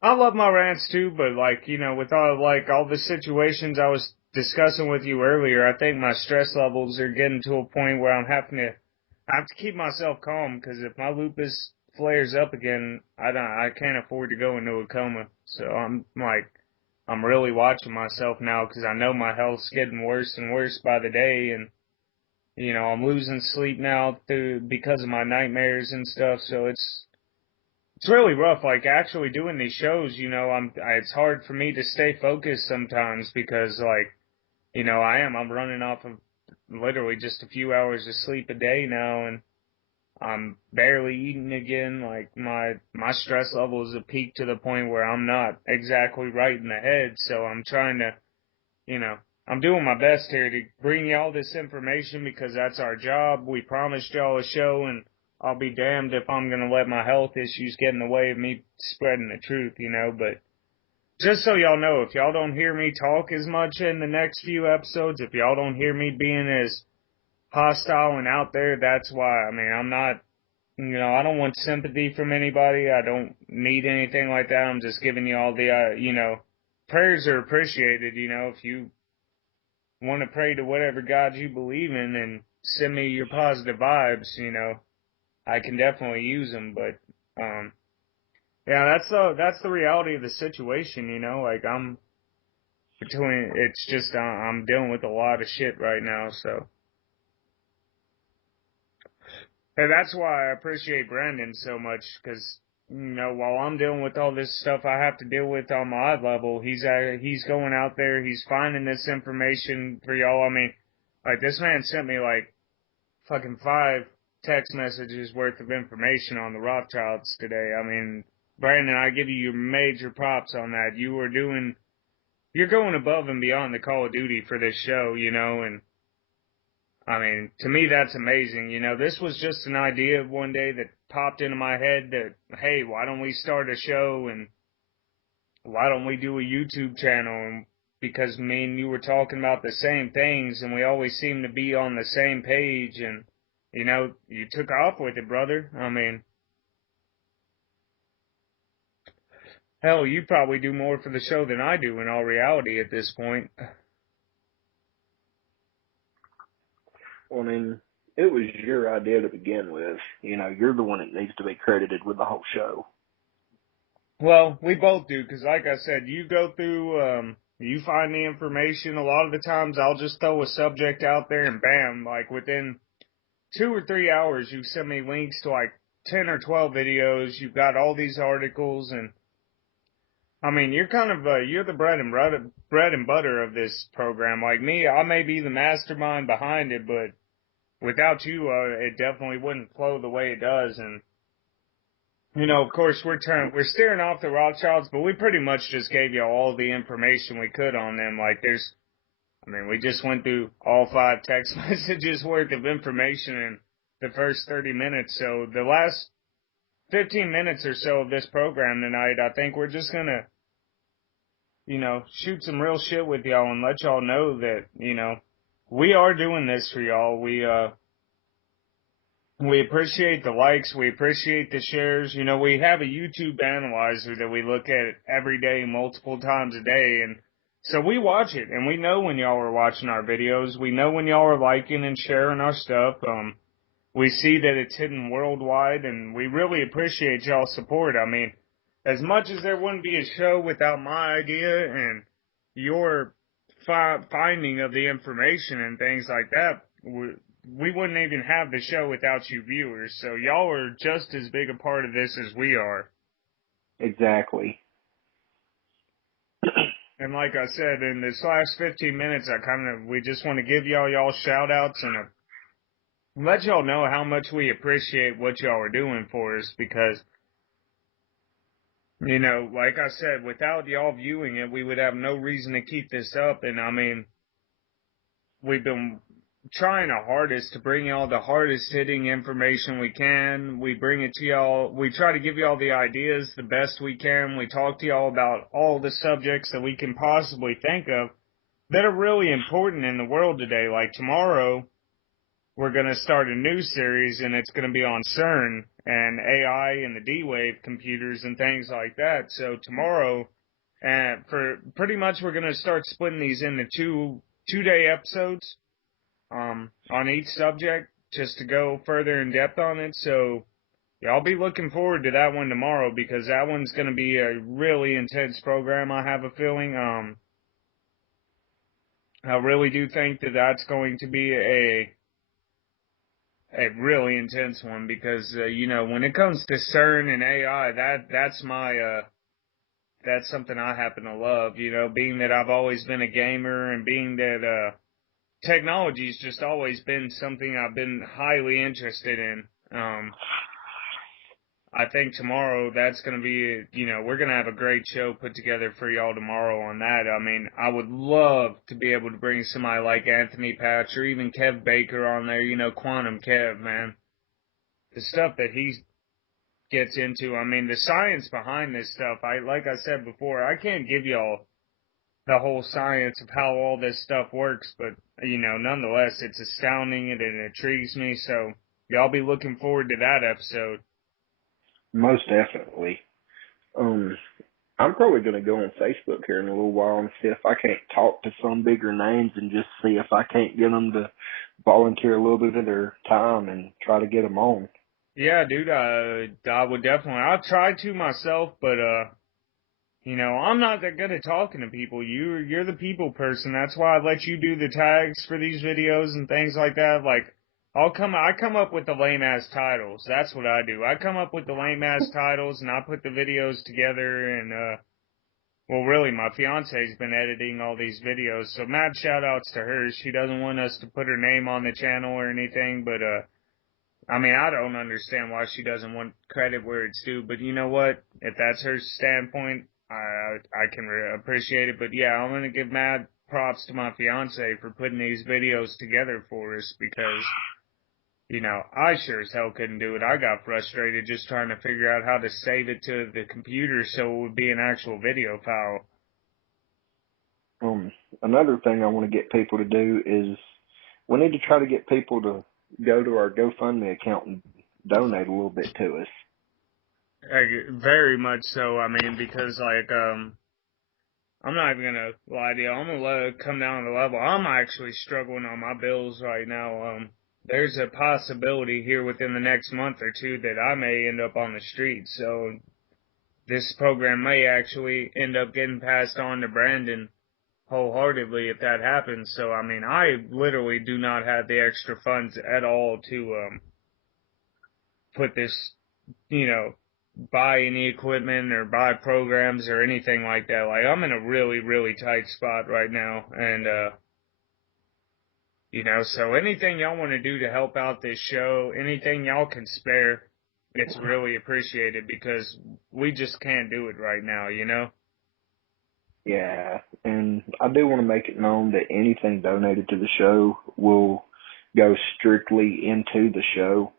I love my rants too, but with all the situations I was discussing with you earlier, I think my stress levels are getting to a point where I have to keep myself calm, because if my lupus flares up again, I can't afford to go into a coma. So I'm really watching myself now, because I know my health's getting worse and worse by the day, and I'm losing sleep now because of my nightmares and stuff. So it's really rough, actually doing these shows, it's hard for me to stay focused sometimes because, I'm running off of literally just a few hours of sleep a day now, and I'm barely eating again. My stress levels have peaked to the point where I'm not exactly right in the head, so I'm trying to, I'm doing my best here to bring y'all this information because that's our job. We promised y'all a show, and I'll be damned if I'm going to let my health issues get in the way of me spreading the truth, but just so y'all know, if y'all don't hear me talk as much in the next few episodes, if y'all don't hear me being as hostile and out there, that's why. I mean, I'm not, I don't want sympathy from anybody. I don't need anything like that. I'm just giving you all the, prayers are appreciated, if you want to pray to whatever God you believe in and send me your positive vibes, I can definitely use them, but, yeah, that's the reality of the situation, I'm dealing with a lot of shit right now, so. And that's why I appreciate Brandon so much, because, while I'm dealing with all this stuff I have to deal with on my level, he's going out there, he's finding this information for y'all. I mean, this man sent me, fucking 5 text messages worth of information on the Rothschilds today. I mean, Brandon, I give you your major props on that. You're going above and beyond the Call of Duty for this show, and I mean, to me, that's amazing. This was just an idea of one day that popped into my head that, hey, why don't we start a show and why don't we do a YouTube channel? And because me and you were talking about the same things and we always seem to be on the same page, and, you took off with it, brother. I mean, hell, you probably do more for the show than I do in all reality at this point. Well, I mean, it was your idea to begin with. You're the one that needs to be credited with the whole show. Well, we both do, because like I said, you go through, you find the information. A lot of the times I'll just throw a subject out there and bam, within 2 or 3 hours, you send me links to 10 or 12 videos. You've got all these articles, and I mean, you're kind of, you're the bread and butter of this program. Like me, I may be the mastermind behind it, but without you, it definitely wouldn't flow the way it does. And, of course, we're steering off the Rothschilds, but we pretty much just gave you all the information we could on them. We just went through all 5 text messages worth of information in the first 30 minutes. So the last 15 minutes or so of this program tonight, I think we're just gonna, shoot some real shit with y'all and let y'all know that, we are doing this for y'all. We appreciate the likes. We appreciate the shares. We have a YouTube analyzer that we look at every day, multiple times a day, and So we watch it, and we know when y'all are watching our videos. We know when y'all are liking and sharing our stuff. We see that it's hitting worldwide, and we really appreciate y'all's support. I mean, as much as there wouldn't be a show without my idea and your finding of the information and things like that, we wouldn't even have the show without you viewers. So y'all are just as big a part of this as we are. Exactly. And like I said, in this last 15 minutes, we just want to give y'all shout outs and let y'all know how much we appreciate what y'all are doing for us, because, you know, like I said, without y'all viewing it, we would have no reason to keep this up. And I mean, we've been trying our hardest to bring y'all the hardest hitting information we can. We bring it to y'all. We try to give y'all the ideas the best we can. We talk to y'all about all the subjects that we can possibly think of that are really important in the world today. Like tomorrow, we're going to start a new series, and it's going to be on CERN and AI and the D-Wave computers and things like that. So tomorrow, for pretty much, we're going to start splitting these into two-day episodes on each subject, just to go further in depth on it. So y'all be looking forward to that one tomorrow, because that one's going to be a really intense program, I have a feeling. I really do think that that's going to be a really intense one, because you know, when it comes to CERN and AI, that's something I happen to love, you know, being that I've always been a gamer, and being that technology's just always been something I've been highly interested in. I think tomorrow that's going to be, you know, we're going to have a great show put together for y'all tomorrow on that. I mean, I would love to be able to bring somebody like Anthony Patch or even Kev Baker on there, you know, Quantum Kev, man. The stuff that he gets into, I mean, the science behind this stuff, like I said before, I can't give y'all the whole science of how all this stuff works, but, you know, nonetheless, it's astounding and it intrigues me, so y'all be looking forward to that episode. Most definitely. I'm probably going to go on Facebook here in a little while and see if I can't talk to some bigger names and just see if I can't get them to volunteer a little bit of their time and try to get them on. Yeah, dude, I would definitely, I'll try to myself, but, you know, I'm not that good at talking to people. You're the people person. That's why I let you do the tags for these videos and things like that. Like, I come up with the lame ass titles. That's what I do. I come up with the lame ass titles, and I put the videos together, and, well, really, my fiance's been editing all these videos, so mad shout outs to her. She doesn't want us to put her name on the channel or anything, but, I mean, I don't understand why she doesn't want credit where it's due, but you know what? If that's her standpoint, I can appreciate it. But yeah, I'm gonna give mad props to my fiance for putting these videos together for us, because, you know, I sure as hell couldn't do it. I got frustrated just trying to figure out how to save it to the computer so it would be an actual video file. Another thing I want to get people to do is we need to try to get people to go to our GoFundMe account and donate a little bit to us. Very much so. I mean, because like, I'm not even gonna lie to you. I'm gonna let it come down to the level. I'm actually struggling on my bills right now. There's a possibility here within the next month or two that I may end up on the street. So this program may actually end up getting passed on to Brandon wholeheartedly if that happens. So I mean, I literally do not have the extra funds at all to put this, you know, buy any equipment or buy programs or anything like that. Like, I'm in a really, really tight spot right now. And, you know, so anything y'all want to do to help out this show, anything y'all can spare, it's really appreciated, because we just can't do it right now, you know? Yeah, and I do want to make it known that anything donated to the show will go strictly into the show.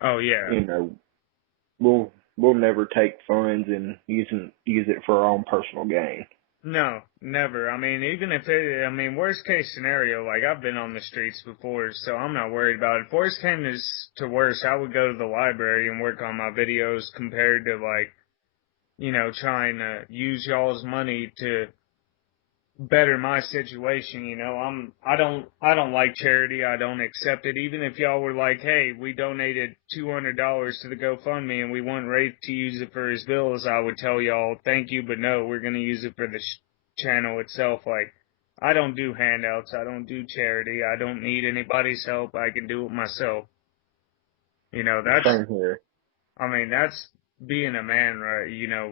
Oh, yeah. You know, we'll never take funds and use it for our own personal gain. No, never. I mean, even if it, I mean, worst case scenario, like, I've been on the streets before, so I'm not worried about it. If worst came to worst, I would go to the library and work on my videos compared to, like, trying to use y'all's money to better my situation. I don't like charity. I don't accept it. Even if y'all were like, hey, we donated $200 to the GoFundMe and we want Wraith to use it for his bills, I would tell y'all thank you, but no, we're gonna use it for the channel itself. Like, I don't do handouts. I don't do charity. I don't need anybody's help. I can do it myself. Same here. That's being a man, right?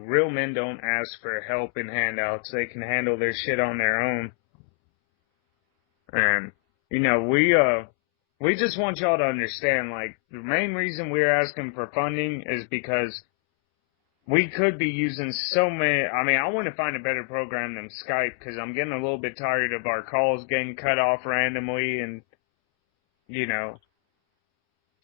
Real men don't ask for help and handouts. They can handle their shit on their own. And, we just want y'all to understand, like, the main reason we're asking for funding is because we could be using so many. I want to find a better program than Skype because I'm getting a little bit tired of our calls getting cut off randomly. And,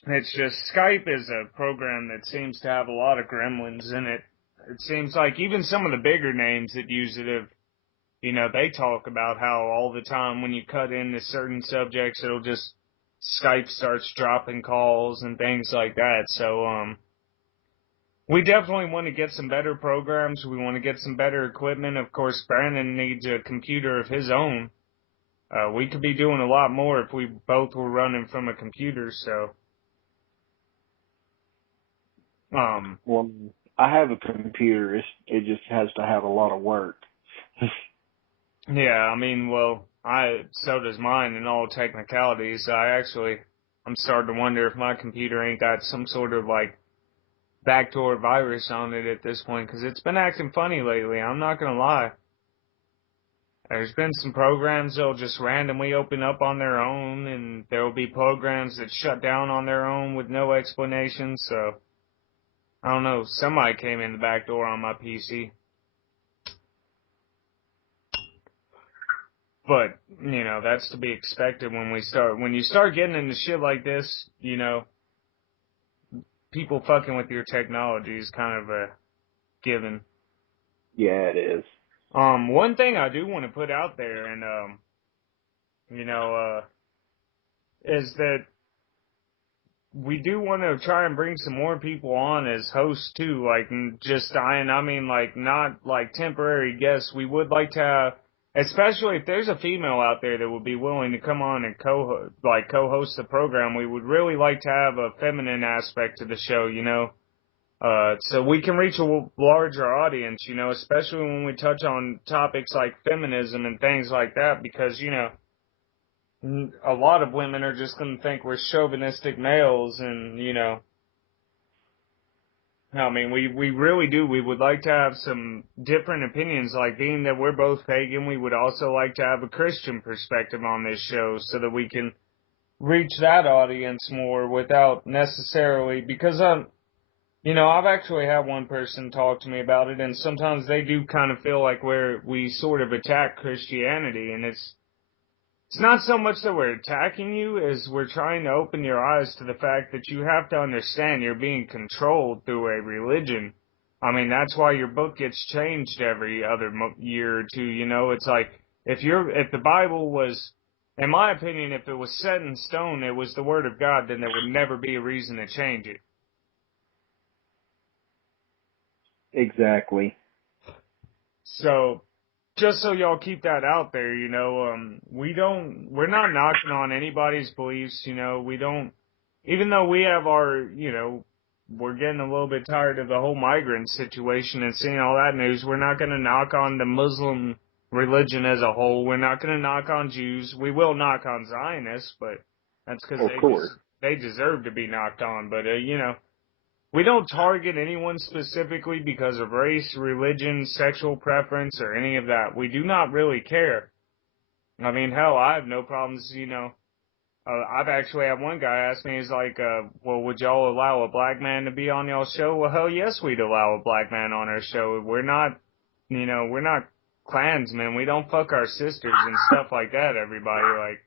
it's just Skype is a program that seems to have a lot of gremlins in it. It seems like even some of the bigger names that use it have, they talk about how all the time when you cut into certain subjects, it'll just, Skype starts dropping calls and things like that. So, we definitely want to get some better programs. We want to get some better equipment. Of course, Brandon needs a computer of his own. We could be doing a lot more if we both were running from a computer, so. Well, I have a computer. It just has to have a lot of work. Yeah, so does mine in all technicalities. I'm starting to wonder if my computer ain't got some sort of, like, backdoor virus on it at this point, because it's been acting funny lately, I'm not gonna lie. There's been some programs that'll just randomly open up on their own, and there will be programs that shut down on their own with no explanation, so, I don't know, somebody came in the back door on my PC. But, that's to be expected when you start getting into shit like this, people fucking with your technology is kind of a given. Yeah, it is. One thing I do want to put out there, and, is that we do want to try and bring some more people on as hosts too, like, not like temporary guests. We would like to have, especially if there's a female out there that would be willing to come on and co-host the program, we would really like to have a feminine aspect to the show, so we can reach a larger audience, especially when we touch on topics like feminism and things like that, because, a lot of women are just going to think we're chauvinistic males, and, we really do. We would like to have some different opinions, like being that we're both pagan, we would also like to have a Christian perspective on this show so that we can reach that audience more without necessarily, because, I've actually had one person talk to me about it, and sometimes they do kind of feel like we sort of attack Christianity, and it's not so much that we're attacking you as we're trying to open your eyes to the fact that you have to understand you're being controlled through a religion. That's why your book gets changed every other year or two, It's like, if the Bible was, in my opinion, if it was set in stone, it was the Word of God, then there would never be a reason to change it. Exactly. So, just so y'all keep that out there, we're not knocking on anybody's beliefs, even though we have our, we're getting a little bit tired of the whole migrant situation and seeing all that news, we're not going to knock on the Muslim religion as a whole. We're not going to knock on Jews. We will knock on Zionists, but that's because they deserve to be knocked on. But, we don't target anyone specifically because of race, religion, sexual preference, or any of that. We do not really care. Hell, I have no problems, I've actually had one guy ask me, he's like, well, would y'all allow a black man to be on y'all's show? Well, hell yes, we'd allow a black man on our show. We're not, we're not Klansmen. We don't fuck our sisters and stuff like that, everybody. Like,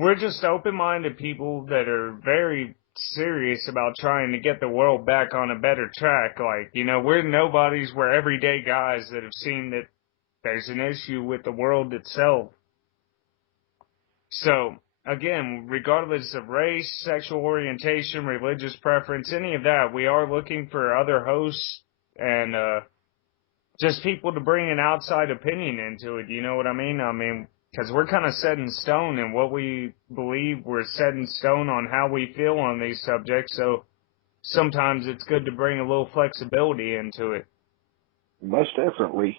we're just open-minded people that are very serious about trying to get the world back on a better track. Like, we're nobodies. We're everyday guys that have seen that there's an issue with the world itself. So, again, regardless of race, sexual orientation, religious preference, any of that, we are looking for other hosts and just people to bring an outside opinion into it. You know what I mean? I mean, because we're kind of set in stone in what we believe. We're set in stone on how we feel on these subjects. So sometimes it's good to bring a little flexibility into it. Most definitely.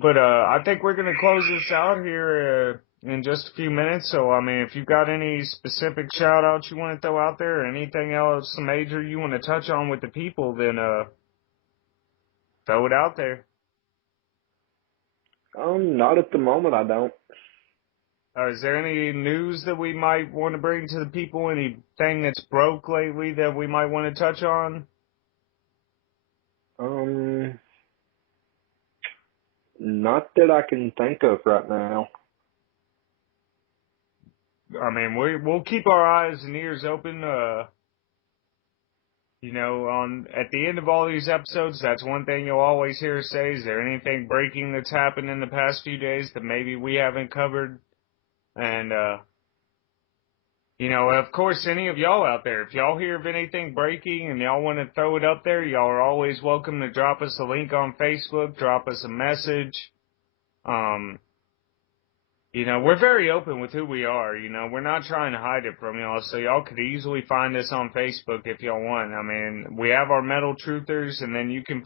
But I think we're going to close this out here in just a few minutes. So, I mean, if you've got any specific shout-outs you want to throw out there or anything else major you want to touch on with the people, then throw it out there. Not at the moment, I don't. Is there any news that we might want to bring to the people? Anything that's broke lately that we might want to touch on? Not that I can think of right now. I mean, we'll keep our eyes and ears open. You know, at the end of all these episodes, that's one thing you'll always hear us say. Is there anything breaking that's happened in the past few days that maybe we haven't covered? And, you know, of course, any of y'all out there, if y'all hear of anything breaking and y'all want to throw it up there, y'all are always welcome to drop us a link on Facebook, drop us a message. You know, we're very open with who we are. You know, we're not trying to hide it from y'all, so y'all could easily find us on Facebook if y'all want. I mean, we have our Metal Truthers, and then you can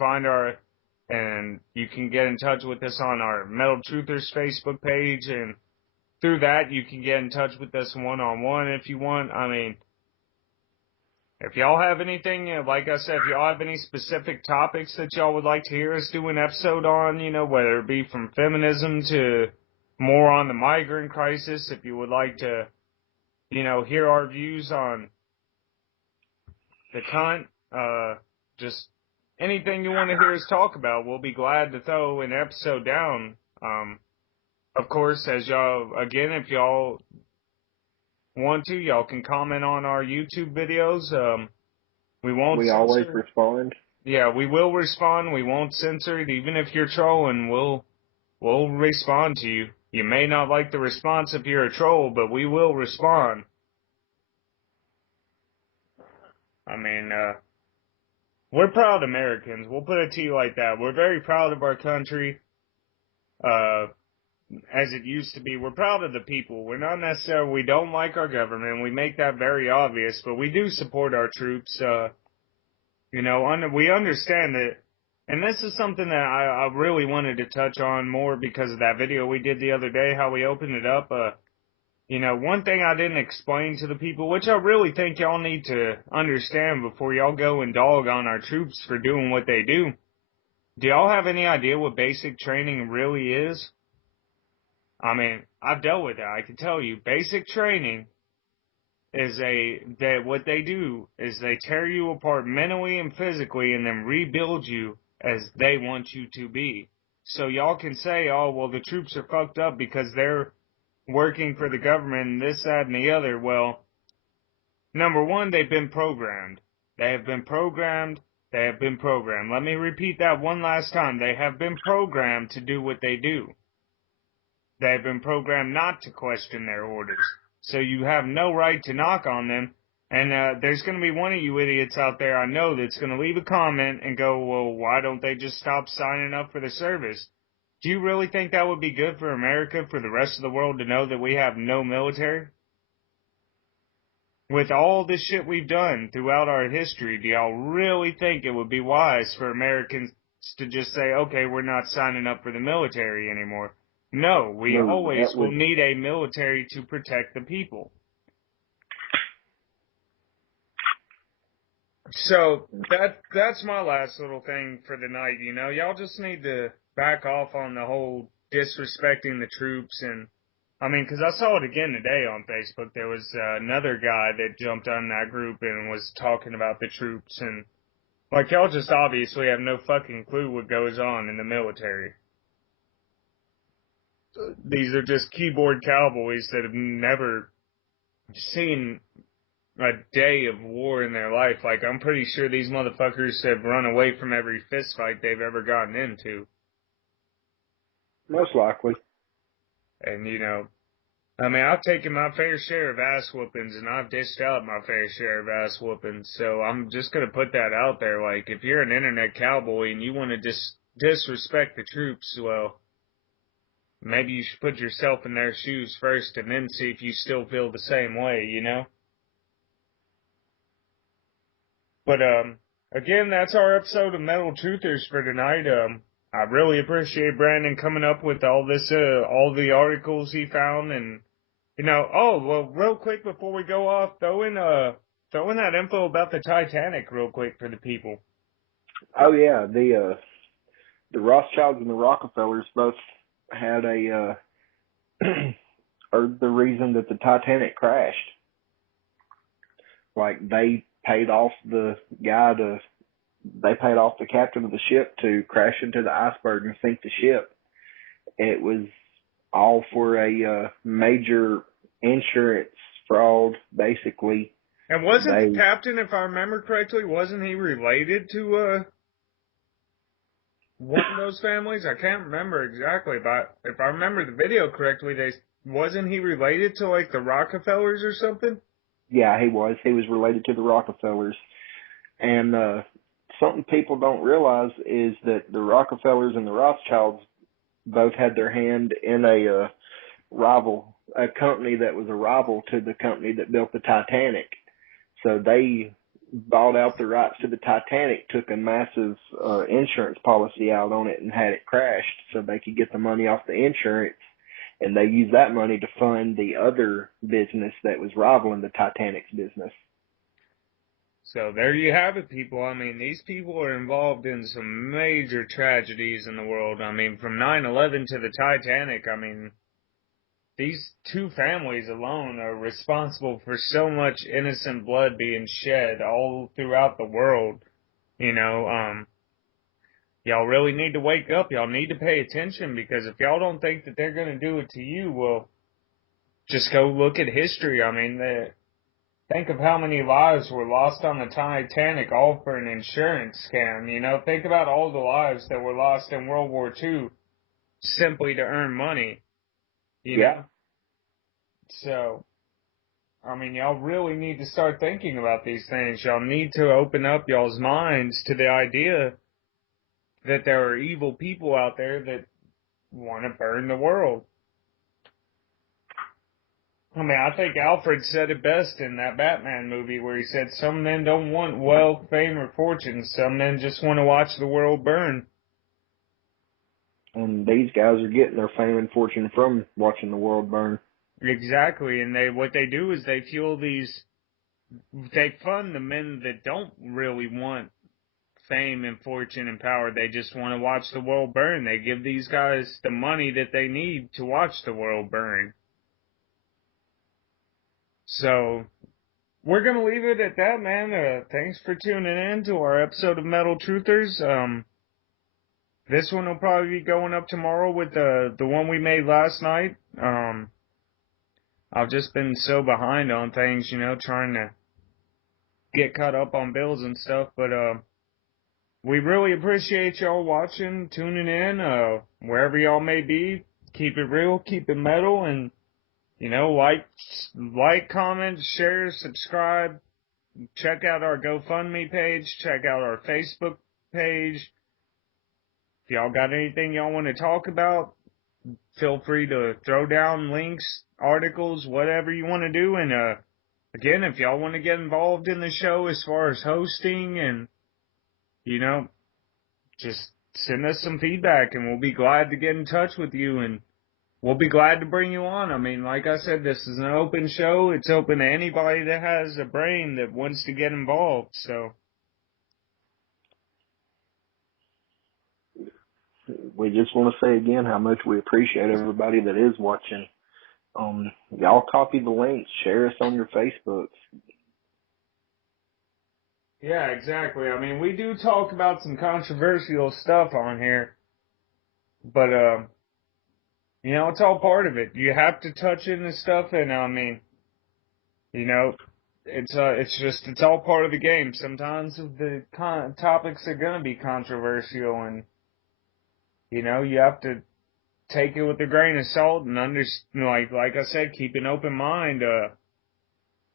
get in touch with us on our Metal Truthers Facebook page, and through that, you can get in touch with us one-on-one if you want. I mean, if y'all have anything, like I said, if y'all have any specific topics that y'all would like to hear us do an episode on, you know, whether it be from feminism to more on the migrant crisis, if you would like to, you know, hear our views on the cunt, just anything you want to hear us talk about, we'll be glad to throw an episode down. Of course, as y'all, again, if y'all want to, y'all can comment on our YouTube videos. We won't We censor. always respond. Yeah, we will respond. We won't censor it. Even if you're trolling, we'll respond to you. You may not like the response if you're a troll, but we will respond. I mean, we're proud Americans. We'll put it to you like that. We're very proud of our country. As it used to be, we're proud of the people. We're not necessarily, we don't like our government. We make that very obvious, but we do support our troops. You know, we understand that. And this is something that I really wanted to touch on more because of that video we did the other day, how we opened it up. You know, one thing I didn't explain to the people, which I really think y'all need to understand before y'all go and dog on our troops for doing what they do. Do y'all have any idea what basic training really is? I mean, I've dealt with it. I can tell you, basic training is what they do is they tear you apart mentally and physically and then rebuild you as they want you to be. So y'all can say, oh, well, the troops are fucked up because they're working for the government and this, that, and the other. Well, number one, they've been programmed. They have been programmed. They have been programmed. Let me repeat that one last time. They have been programmed to do what they do. They have been programmed not to question their orders. So you have no right to knock on them. And there's going to be one of you idiots out there I know that's going to leave a comment and go, well, why don't they just stop signing up for the service? Do you really think that would be good for America, for the rest of the world to know that we have no military? With all the shit we've done throughout our history, do y'all really think it would be wise for Americans to just say, okay, we're not signing up for the military anymore? No, we always will need a military to protect the people. So that's my last little thing for the night, you know. Y'all just need to back off on the whole disrespecting the troops. And I mean, because I saw it again today on Facebook. There was another guy that jumped on that group and was talking about the troops. And like, y'all just obviously have no fucking clue what goes on in the military. These are just keyboard cowboys that have never seen a day of war in their life. Like, I'm pretty sure these motherfuckers have run away from every fist fight they've ever gotten into. Most likely. And, I mean, I've taken my fair share of ass whoopings, and I've dished out my fair share of ass whoopings. So I'm just gonna put that out there. Like, if you're an internet cowboy and you want to disrespect the troops, well, maybe you should put yourself in their shoes first, and then see if you still feel the same way. But again, that's our episode of Metal Truthers for tonight. I really appreciate Brandon coming up with all this, all the articles he found, and oh, well, real quick before we go off, throw in that info about the Titanic real quick for the people. Oh yeah, the Rothschilds and the Rockefellers both had or the reason that the Titanic crashed. Like they paid off the captain of the ship to crash into the iceberg and sink the ship. It was all for a major insurance fraud, basically. And wasn't the captain, if I remember correctly, wasn't he related to one of those families? I can't remember exactly, but if I remember the video correctly, wasn't he related to like the Rockefellers or something? Yeah, he was. He was related to the Rockefellers. And something people don't realize is that the Rockefellers and the Rothschilds both had their hand in a company that was a rival to the company that built the Titanic. So they bought out the rights to the Titanic, took a massive insurance policy out on it, and had it crashed so they could get the money off the insurance. And they used that money to fund the other business that was rivaling the Titanic's business. So there you have it, people. I mean, these people are involved in some major tragedies in the world. I mean, from 9/11 to the Titanic, I mean, these two families alone are responsible for so much innocent blood being shed all throughout the world. Y'all really need to wake up. Y'all need to pay attention, because if y'all don't think that they're going to do it to you, well, just go look at history. I mean, think of how many lives were lost on the Titanic all for an insurance scam. Think about all the lives that were lost in World War II simply to earn money. Yeah. So, I mean, y'all really need to start thinking about these things. Y'all need to open up y'all's minds to the idea that there are evil people out there that want to burn the world. I mean, I think Alfred said it best in that Batman movie where he said, some men don't want wealth, fame, or fortune. Some men just want to watch the world burn. And these guys are getting their fame and fortune from watching the world burn. Exactly. And what they do is they fund the men that don't really want fame and fortune and power. They just want to watch the world burn. They give these guys the money that they need to watch the world burn. So, we're going to leave it at that, man. Thanks for tuning in to our episode of Metal Truthers. This one will probably be going up tomorrow with the one we made last night. I've just been so behind on things, trying to get caught up on bills and stuff, but we really appreciate y'all watching, tuning in, wherever y'all may be. Keep it real, keep it metal, and, like, comment, share, subscribe. Check out our GoFundMe page. Check out our Facebook page. If y'all got anything y'all want to talk about, feel free to throw down links, articles, whatever you want to do. And again, if y'all want to get involved in the show as far as hosting and, just send us some feedback and we'll be glad to get in touch with you and we'll be glad to bring you on. I mean, like I said, this is an open show. It's open to anybody that has a brain that wants to get involved. So we just want to say again how much we appreciate everybody that is watching. Y'all copy the links, share us on your Facebooks. yeah, exactly. I mean, we do talk about some controversial stuff on here, but it's all part of it. You have to touch into stuff, and I mean, it's all part of the game. Sometimes the topics are gonna be controversial, and you have to take it with a grain of salt and like I said, keep an open mind.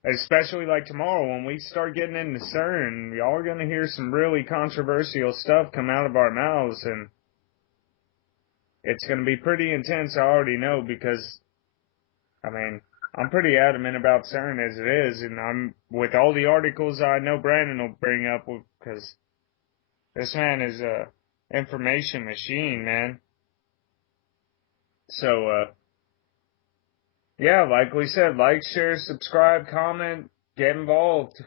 Especially like tomorrow when we start getting into CERN, y'all are gonna hear some really controversial stuff come out of our mouths, and it's gonna be pretty intense. I already know because, I mean, I'm pretty adamant about CERN as it is, and I'm with all the articles I know Brandon will bring up because this man is a information machine, man. So, yeah, like we said, like, share, subscribe, comment, get involved,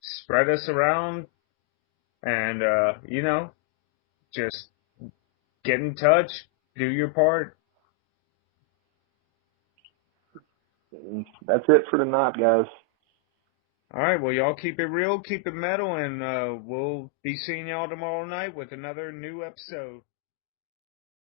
spread us around, and, just get in touch, do your part. That's it for tonight, guys. Alright, well, y'all keep it real, keep it metal, and we'll be seeing y'all tomorrow night with another new episode.